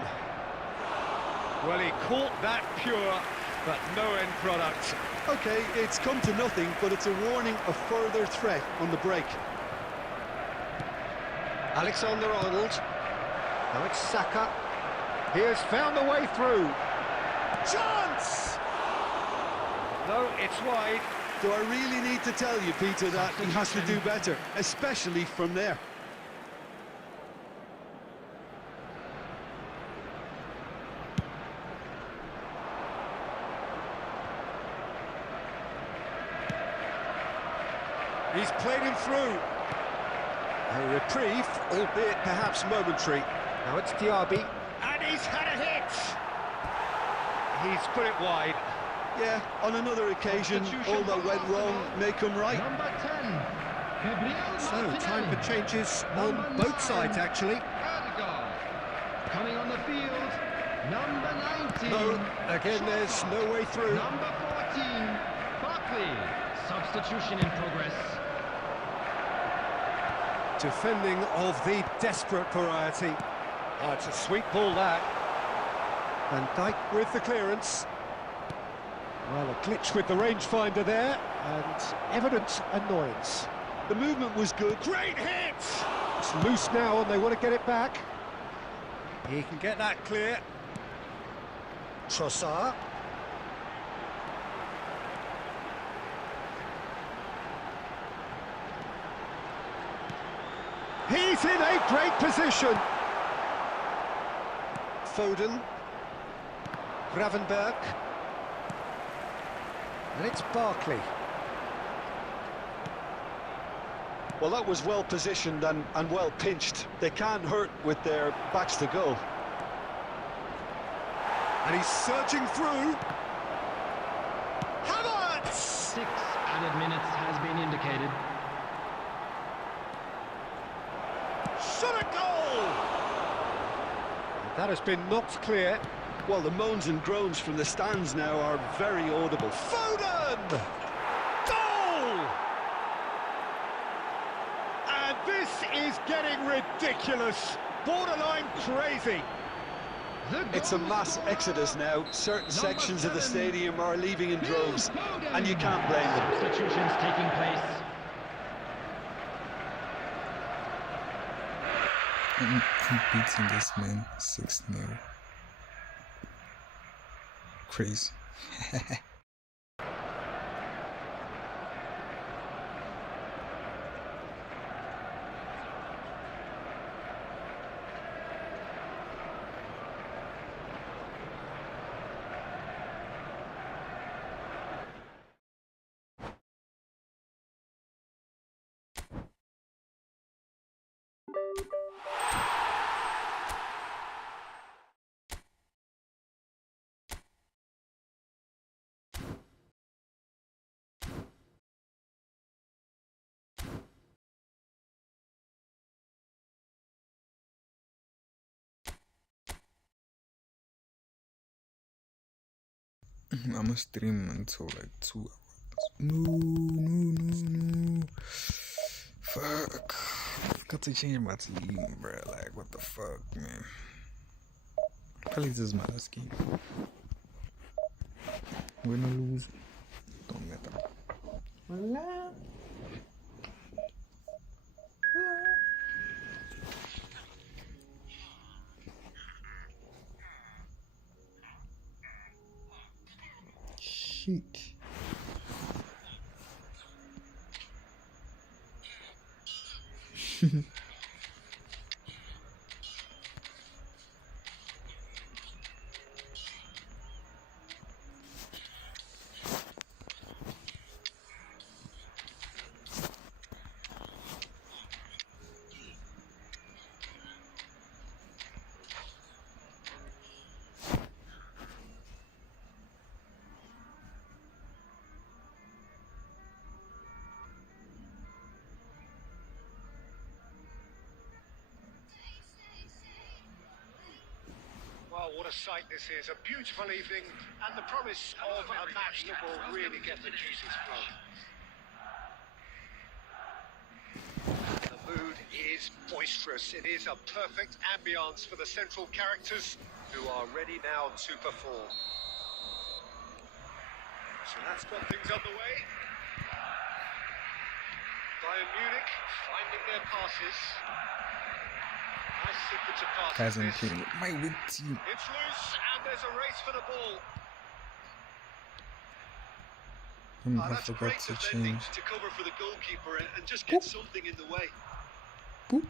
Well, he caught that pure, but no end product. Okay, it's come to nothing, but it's a warning of further threat on the break. Alexander-Arnold. Now it's Saka. He has found a way through. Chance! No, it's wide. Do I really need to tell you, Peter, that he has to do better, especially from there? He's played him through. A reprieve, albeit perhaps momentary. Now it's Diaby. And he's had a hit! He's put it wide. Yeah, on another occasion, all that went wrong may come right. Number 10. Gabriel So, Martinelli. time for changes on Number both sides, 9. actually. Odegaard. Coming on the field, number 19. No, again, there's no way through. Number 14, Barkley. Substitution in progress. Defending of the desperate variety. Oh, it's a sweet ball, that. Van Dijk with the clearance. Well, a glitch with the rangefinder there, and evident annoyance. The movement was good. Great hit! It's loose now, and they want to get it back. He can get that clear. Trossard. He's in a great position. Foden. Gravenberg. And it's Barkley. Well, that was well positioned and well pinched. They can't hurt with their backs to goal. And he's surging through. Havertz! 6 added minutes has been indicated. Shot a goal! That has been knocked clear. Well, the moans and groans from the stands now are very audible. Foden! Goal! And this is getting ridiculous. Borderline crazy. It's a mass exodus now. Certain sections of the stadium are leaving in droves, and you can't blame them. Substitutions taking place. I'm beating this man 6-0. Crazy. I'm gonna stream until like 2 hours. No. Fuck. I forgot to change my team, bro. Like, what the fuck, man? Probably this is my last game. Win or lose, don't matter. Hola. Shit. a sight this is. A beautiful evening and the promise of a match that will really get the juices flowing. The mood is boisterous. It is a perfect ambience for the central characters who are ready now to perform. So that's got things underway. Bayern Munich finding their passes. Nice sequence of passes. Hasn't played my weak team. It's loose and there's a race for the ball. I That's forgot great to defending change. to cover for the goalkeeper and just get something in the way. Boop.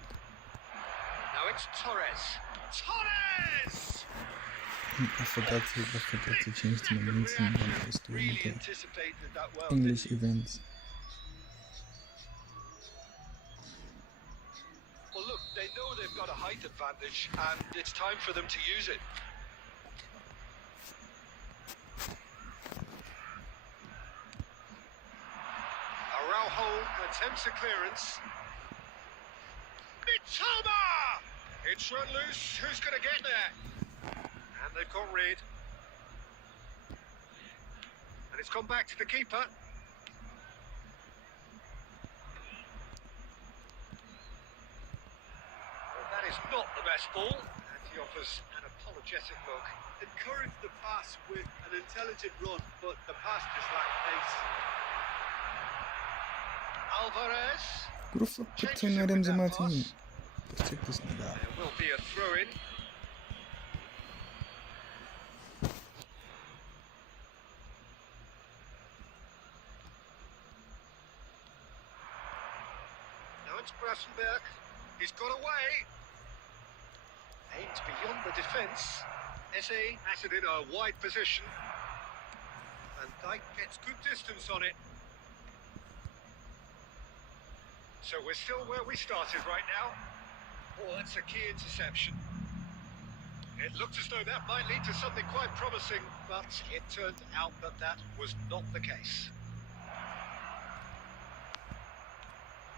Now it's Torres. Torres! I forgot to change to my new team when I was doing Really the anticipated that well. English events. Well, look, they know they've got a height advantage, and it's time for them to use it. Araujo attempts a clearance. Mitoma! It's run loose. Who's going to get there? And they've got rid. And it's gone back to the keeper. That is not the best ball, and he offers an apologetic look. Encouraged the pass with an intelligent run, but the pass just lacked pace. Alvarez Kurwa, changes ten it with items in that my pass. team. Let's check this nigga out. There will be a throw-in. Now it's Grafenberg. He's got away. Aimed beyond the defence. Eze has it in a wide position. And Dyke gets good distance on it. So we're still where we started right now. Oh, that's a key interception. It looked as though that might lead to something quite promising, but it turned out that that was not the case.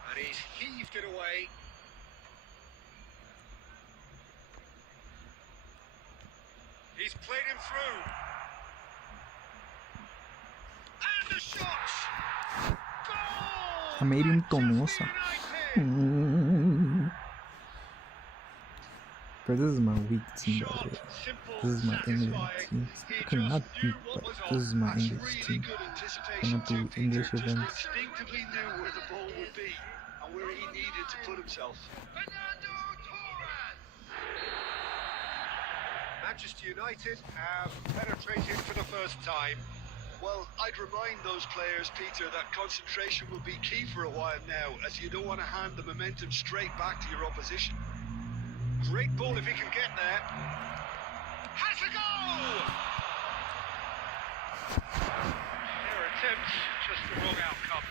And he's heaved it away. He's played him through. And the shot! Goal! I made him tonosa. But this is my weak team, by the way. This is my English team. Okay, not weak, but this is my English team. I'm gonna do English events. Instinctively knew where the ball would be and where he needed to put himself. Manchester United have penetrated for the first time. Well, I'd remind those players, Peter, that concentration will be key for a while now, as you don't want to hand the momentum straight back to your opposition. Great ball if he can get there. Has a goal! Their attempt, just the wrong outcome.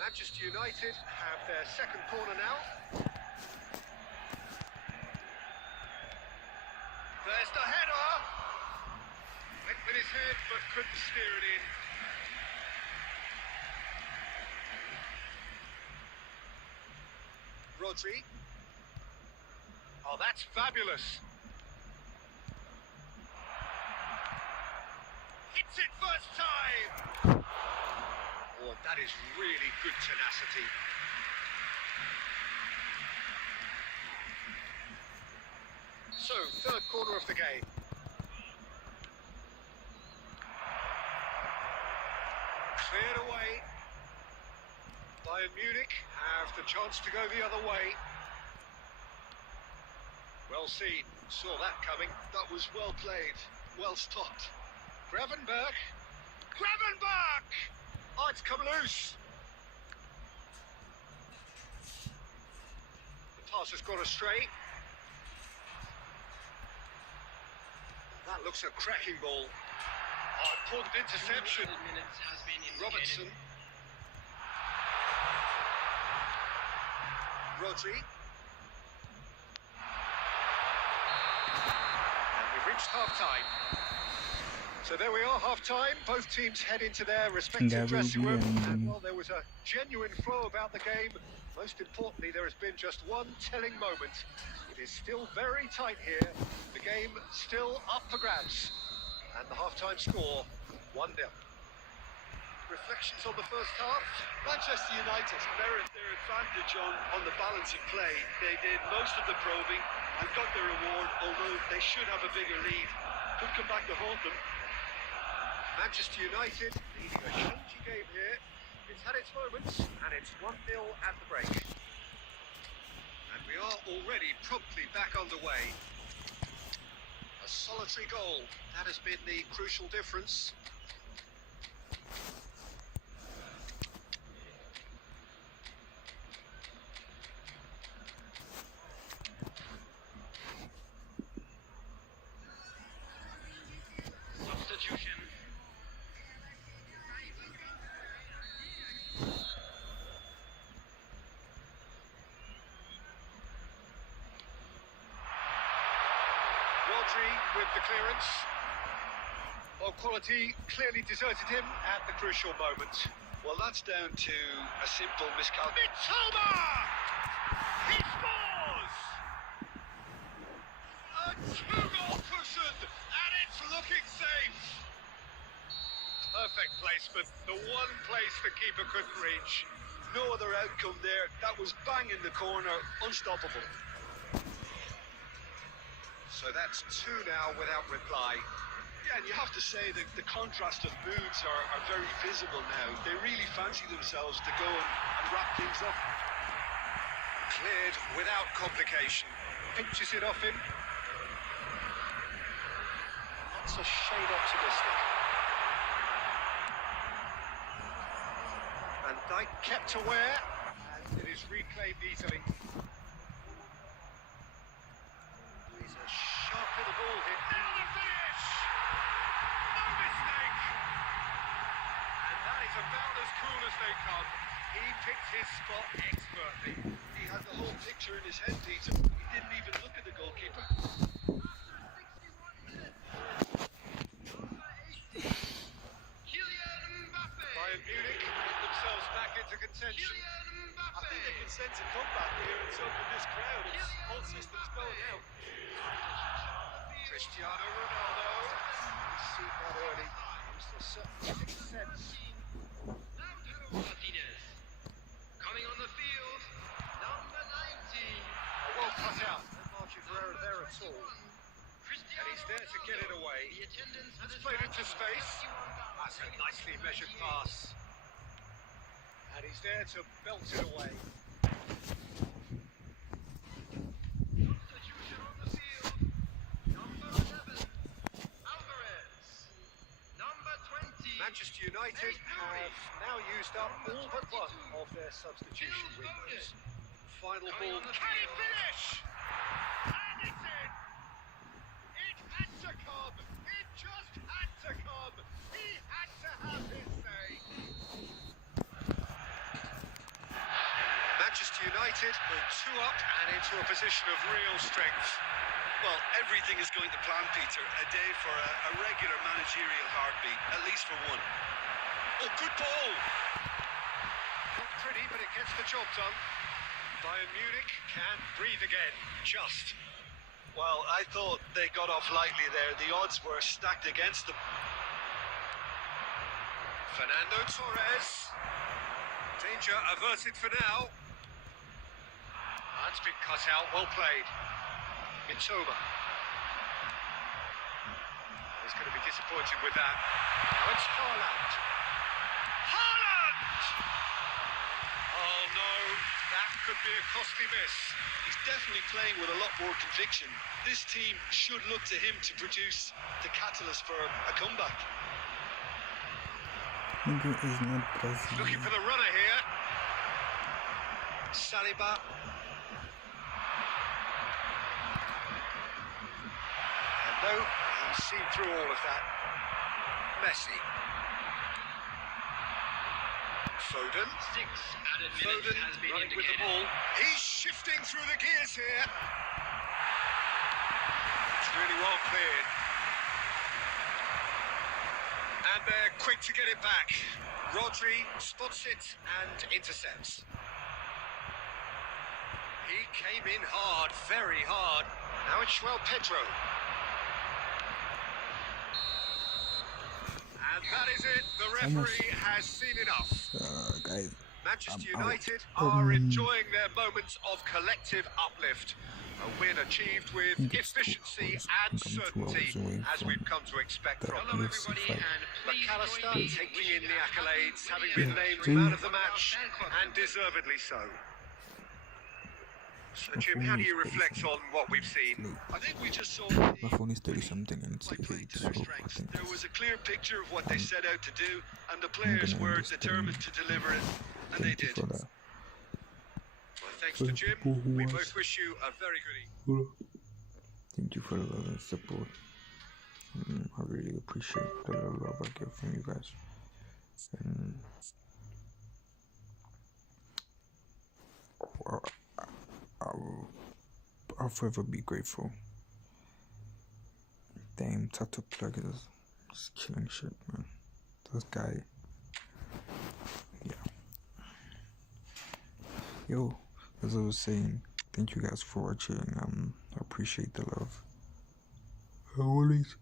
Manchester United have their second corner now. There's the header! Went with his head, but couldn't steer it in. Rodri. Oh, that's fabulous. Hits it first time! Oh, that is really good tenacity. So, third corner of the game. Cleared away. Bayern Munich have the chance to go the other way. Well seen. Saw that coming. That was well played. Well stopped. Gravenberg. Gravenberg! Oh, it's come loose. The pass has gone astray. That looks a cracking ball. Oh, important interception. Robertson. Rodri. And we've reached half-time. So there we are, half-time. Both teams head into their respective dressing room. And, well, there was a genuine flow about the game. Most importantly, there has been just one telling moment. It is still very tight here. The game still up for grabs. And the half-time score, 1-0. Reflections on the first half? Manchester United merit their advantage on the balance of play. They did most of the probing and got their reward, although they should have a bigger lead. Could come back to haunt them. Manchester United leading a chunky game here. It's had its moments, and it's 1-0 at the break. And we are already promptly back on the way. A solitary goal, that has been the crucial difference. Substitution. Rodri with the clearance. Well, quality clearly deserted him at the crucial moment. Well, that's down to a simple miscalculation. Mitoma! He scores! A two-goal cushion, and it's looking safe. Perfect placement, the one place the keeper couldn't reach. No other outcome there. That was bang in the corner, unstoppable. So that's two now without reply. Yeah, and you have to say that the contrast of moods are very visible now. They really fancy themselves to go and wrap things up. Cleared without complication. Pinches it off him. That's a shade optimistic. Van Dijk kept aware, and it is reclaimed easily. He's a sharp bit of ball here. Now the finish! No mistake! And that is about as cool as they come. He picked his spot expertly. He had the whole picture in his head, Peter. He didn't even look at the goalkeeper. Bayern Munich get themselves back into contention. I think they can sense a comeback here, and so can this crowd. It's all systems go now. Cristiano Ronaldo. He's seen that early. It's the sixth sense. Martinez. Coming on the field, number 19. Well cut out. No margin for error there at all. And he's there to get it away. It's played into space. That's a nicely measured pass. And he's there to belt it away. Substitution on the field, number 11. Alvarez. Number 20. Manchester United have now used up all but one of their substitution windows. Final ball. Can he finish? And it's in! It had to come! It just had to come! He had to have his say! Manchester United go 2 up and into a position of real strength. Well, everything is going to plan, Peter. A day for a regular managerial heartbeat, at least for one. Oh, good ball! Not pretty, but it gets the job done. Bayern Munich can breathe again, just. Well, I thought they got off lightly there. The odds were stacked against them. Fernando Torres. Danger averted for now. That's been cut out, well played. Mitoma. He's going to be disappointed with that. Now it's Haaland. Haaland! Oh no, that could be a costly miss. He's definitely playing with a lot more conviction. This team should look to him to produce the catalyst for a comeback. Maybe he's not Brazilian. Looking for the runner here. Saliba. And no, he's seen through all of that. Messi. Foden. 6 added minutes Foden has been running with the indicated. ball. He's shifting through the gears here. It's really well cleared. And they're quick to get it back. Rodri spots it and intercepts. He came in hard, very hard. Now it's João Pedro. And that is it. The referee has seen enough. Guys, Manchester United are enjoying their moments of collective uplift. A win achieved with efficiency and certainty, as we've come to expect from them. McAllister taking in the accolades, having been named man of the match, and deservedly so. So, Jim, how do you reflect on what we've seen? I think we just saw my phone is 30 something and it's by playing 8, to so their I strengths. think There was a clear picture of what they set out to do, and the players were determined to deliver it, and they did. for that. Well, thanks to Jim, we both wish you a very good evening. Thank you for the love and support. I really appreciate the love I get from you guys. And I'll forever be grateful. Damn, Tattoo Plug is killing shit, man. This guy, yeah. Yo, as I was saying, thank you guys for watching. I appreciate the love. Always.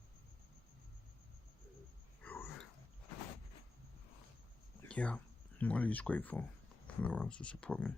Yeah, I'm always grateful for the ones who support me.